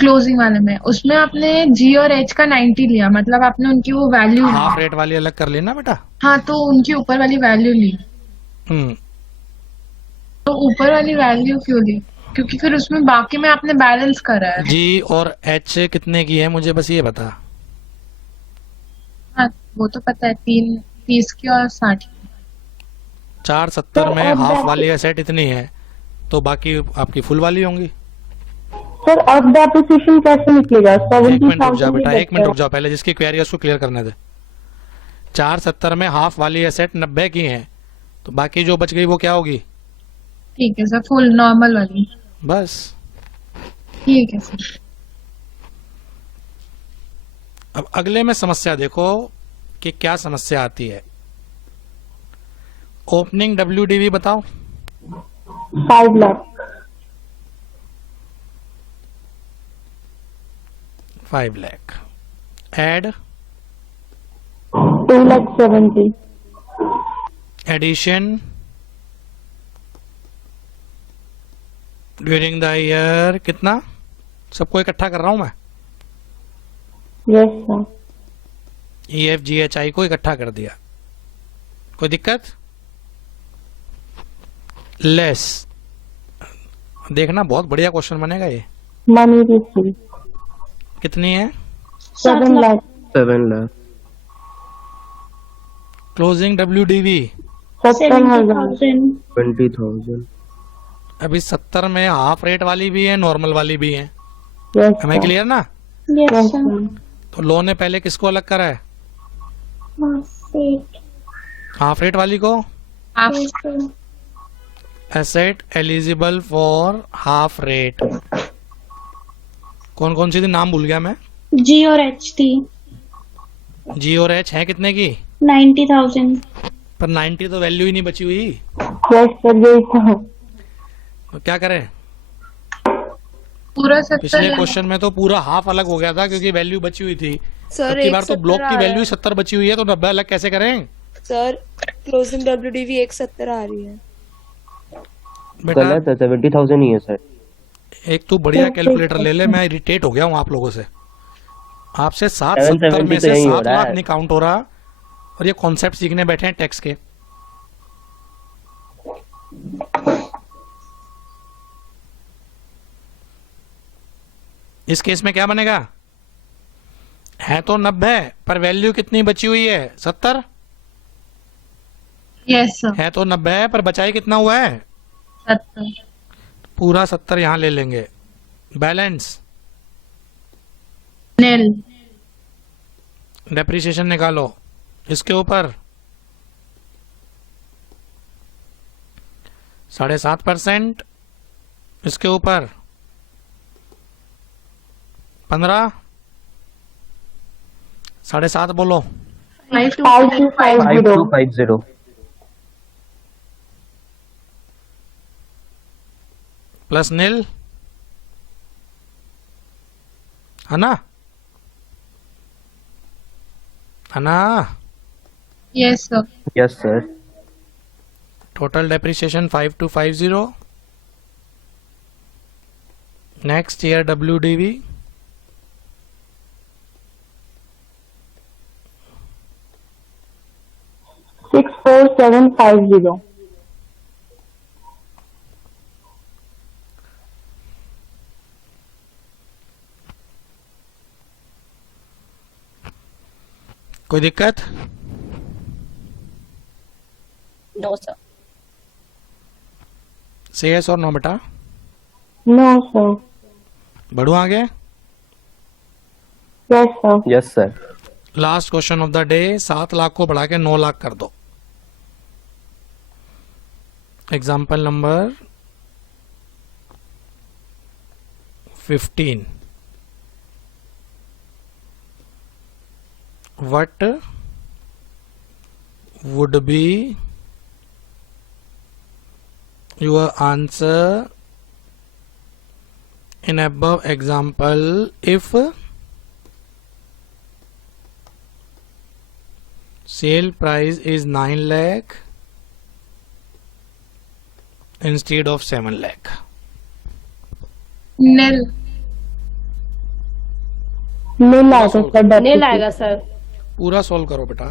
क्लोजिंग वाले में, उसमें आपने G और H का 90 लिया, मतलब आपने उनकी वो वैल्यू हाफ रेट वाली अलग कर लेना बेटा। हाँ, तो उनकी ऊपर वाली वैल्यू ली। तो ऊपर वाली वैल्यू क्यों ली? क्योंकि फिर उसमें बाकी में आपने बैलेंस करा है। G और H कितने की है मुझे बस ये बता। हाँ वो तो पता है, 30 की और 60 की। 470 में हाफ वाली एसेट इतनी है, तो बाकी आपकी फुल वाली होंगी। सर अब डेप्रिसिएशन कैसे निकलेगा? 1 मिनट रुक जाओ बेटा, 1 मिनट रुक जाओ, पहले जिसकी क्वेरी है उसको क्लियर करने दे। 470 में हाफ वाली एसेट 90 की है, तो बाकी जो बच गई वो क्या होगी? ठीक है सर, फुल नॉर्मल वाली। बस ठीक है सर। अब अगले में समस्या देखो कि क्या समस्या आती है। ओपनिंग WDV बताओ। 5 lakh. 5 lakh. Add 2,70,000। Addition during the year कितना? सबको इकट्ठा कर रहा हूं मैं। Yes sir. EFGHI को इकट्ठा कर दिया, कोई दिक्कत? लेस देखना, बहुत बढ़िया क्वेश्चन बनेगा ये। मनी रिसीव कितनी है? 7 लाख। 7 लाख। Closing WDV 70,000। 20,000। अभी 70 में हाफ रेट वाली भी है, नॉर्मल वाली भी है, यस हमें क्लियर ना? Yes sir. तो लो ने पहले किसको अलग करा है? सेट। हाफ रेट वाली को yes sir. Asset eligible for half rate. कौन कौन सी थी, नाम भूल गया मैं। जी और एच थी। जी और एच है कितने की? 90,000। पर 90 तो वैल्यू ही नहीं बची हुई, यस सर, यही था। तो क्या करें? पूरा 70 पिछले क्वेश्चन में तो पूरा हाफ अलग हो गया था क्योंकि वैल्यू बची हुई थी। सर अब की बार तो 170 ब्लॉक की आ वैल्यू रहा ही 70 बची हुई है, तो 90 अलग कैसे करें? है सर। क्लोजिंग WDV 170 आ रही है। बेटा गलत है, 70,000 ही है सर। एक तू बढ़िया कैलकुलेटर ले ले, मैं इरिटेट हो गया हूँ आप लोगों से। आपसे 770 में 770 से तो यही हो 7 रहा लाख है। नहीं काउंट हो रहा, और ये कॉन्सेप्ट सीखने बैठे हैं टैक्स के। इस केस में क्या बनेगा? है तो 90 पर वैल्यू कितनी बची हुई है? 70 यस सर। है तो 90 है पर बचाई कितना हुआ है? 70 पूरा 70 यहां ले लेंगे। बैलेंस नील। डेप्रिसिएशन निकालो इसके ऊपर 7.5%, इसके ऊपर 15, 7.5 बोलो। 5250। 5250। प्लस नील है ना? है ना? Yes sir. Yes sir. Total depreciation 5250। Next year WDV 64750। कोई दिक्कत? No sir. से यस और नो बेटा। No sir. बढ़ू आगे। Yes sir. Yes sir. Last question of the day. 7 lakh को बढ़ा के 9 लाख कर दो। Example number 15। What would be your answer in above example if sale price is 9 lakh instead of 7 lakh? नील। नील आएगा सर। नील आएगा सर। पूरा सॉल्व करो बेटा।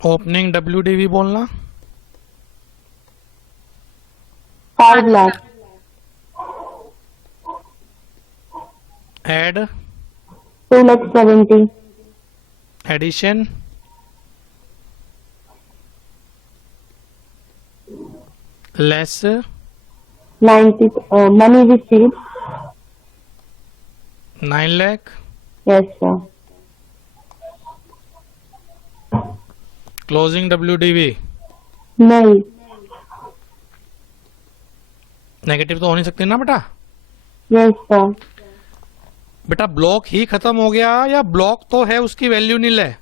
ओपनिंग WDV बोलना। 5 lakh. Add 2,70,000। Addition less 90 money receive. 9 lakh. Yes sir. Closing WDV नहीं। नेगेटिव तो हो नहीं सकती ना बेटा। Yes sir. बेटा ब्लॉक ही खत्म हो गया या ब्लॉक तो है उसकी वैल्यू नील है?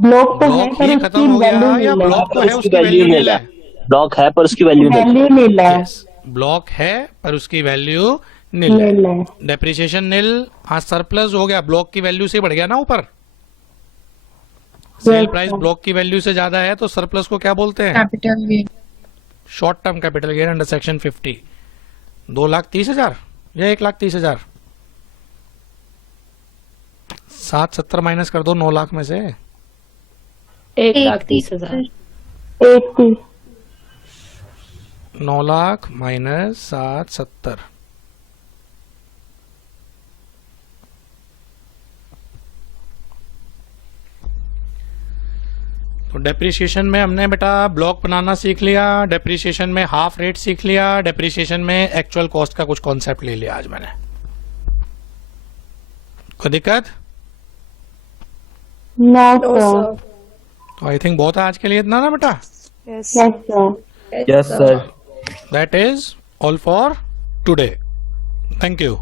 ब्लॉक तो है ब्लॉक पर ही उसकी खत्म हो गया वैल्यू या नहीं ब्लॉक तो है उसकी उसकी वैल्यू वैल्यू नील नील है। है? ब्लॉक है पर उसकी वैल्यू नहीं। वैल्यू नील है। ब्लॉक है पर उसकी वैल्यू नील है। नील है। डेप्रिसिएशन नील। हाँ सरप्लस हो गया, ब्लॉक की वैल्यू से बढ़ गया ना ऊपर। सेल प्राइस ब्लॉक की वैल्यू से ज्यादा है तो सरप्लस को क्या बोलते हैं? Capital gain. Short term capital gain under section 50। 2,30,000 या 1,30,000? 770 माइनस कर दो 9 लाख में से। 1,30,000। 80 9 लाख माइनस 770। तो डेप्रिसिएशन में हमने बेटा ब्लॉक बनाना सीख लिया, डेप्रिसिएशन में हाफ रेट सीख लिया, डेप्रिसिएशन में एक्चुअल कॉस्ट का कुछ कॉन्सेप्ट ले लिया आज मैंने। कोई दिक्कत? No No, sir. sir. तो आई थिंक बहुत है आज के लिए इतना ना बेटा। Yes yes sir. Yes, sir. That is all for today. Thank you.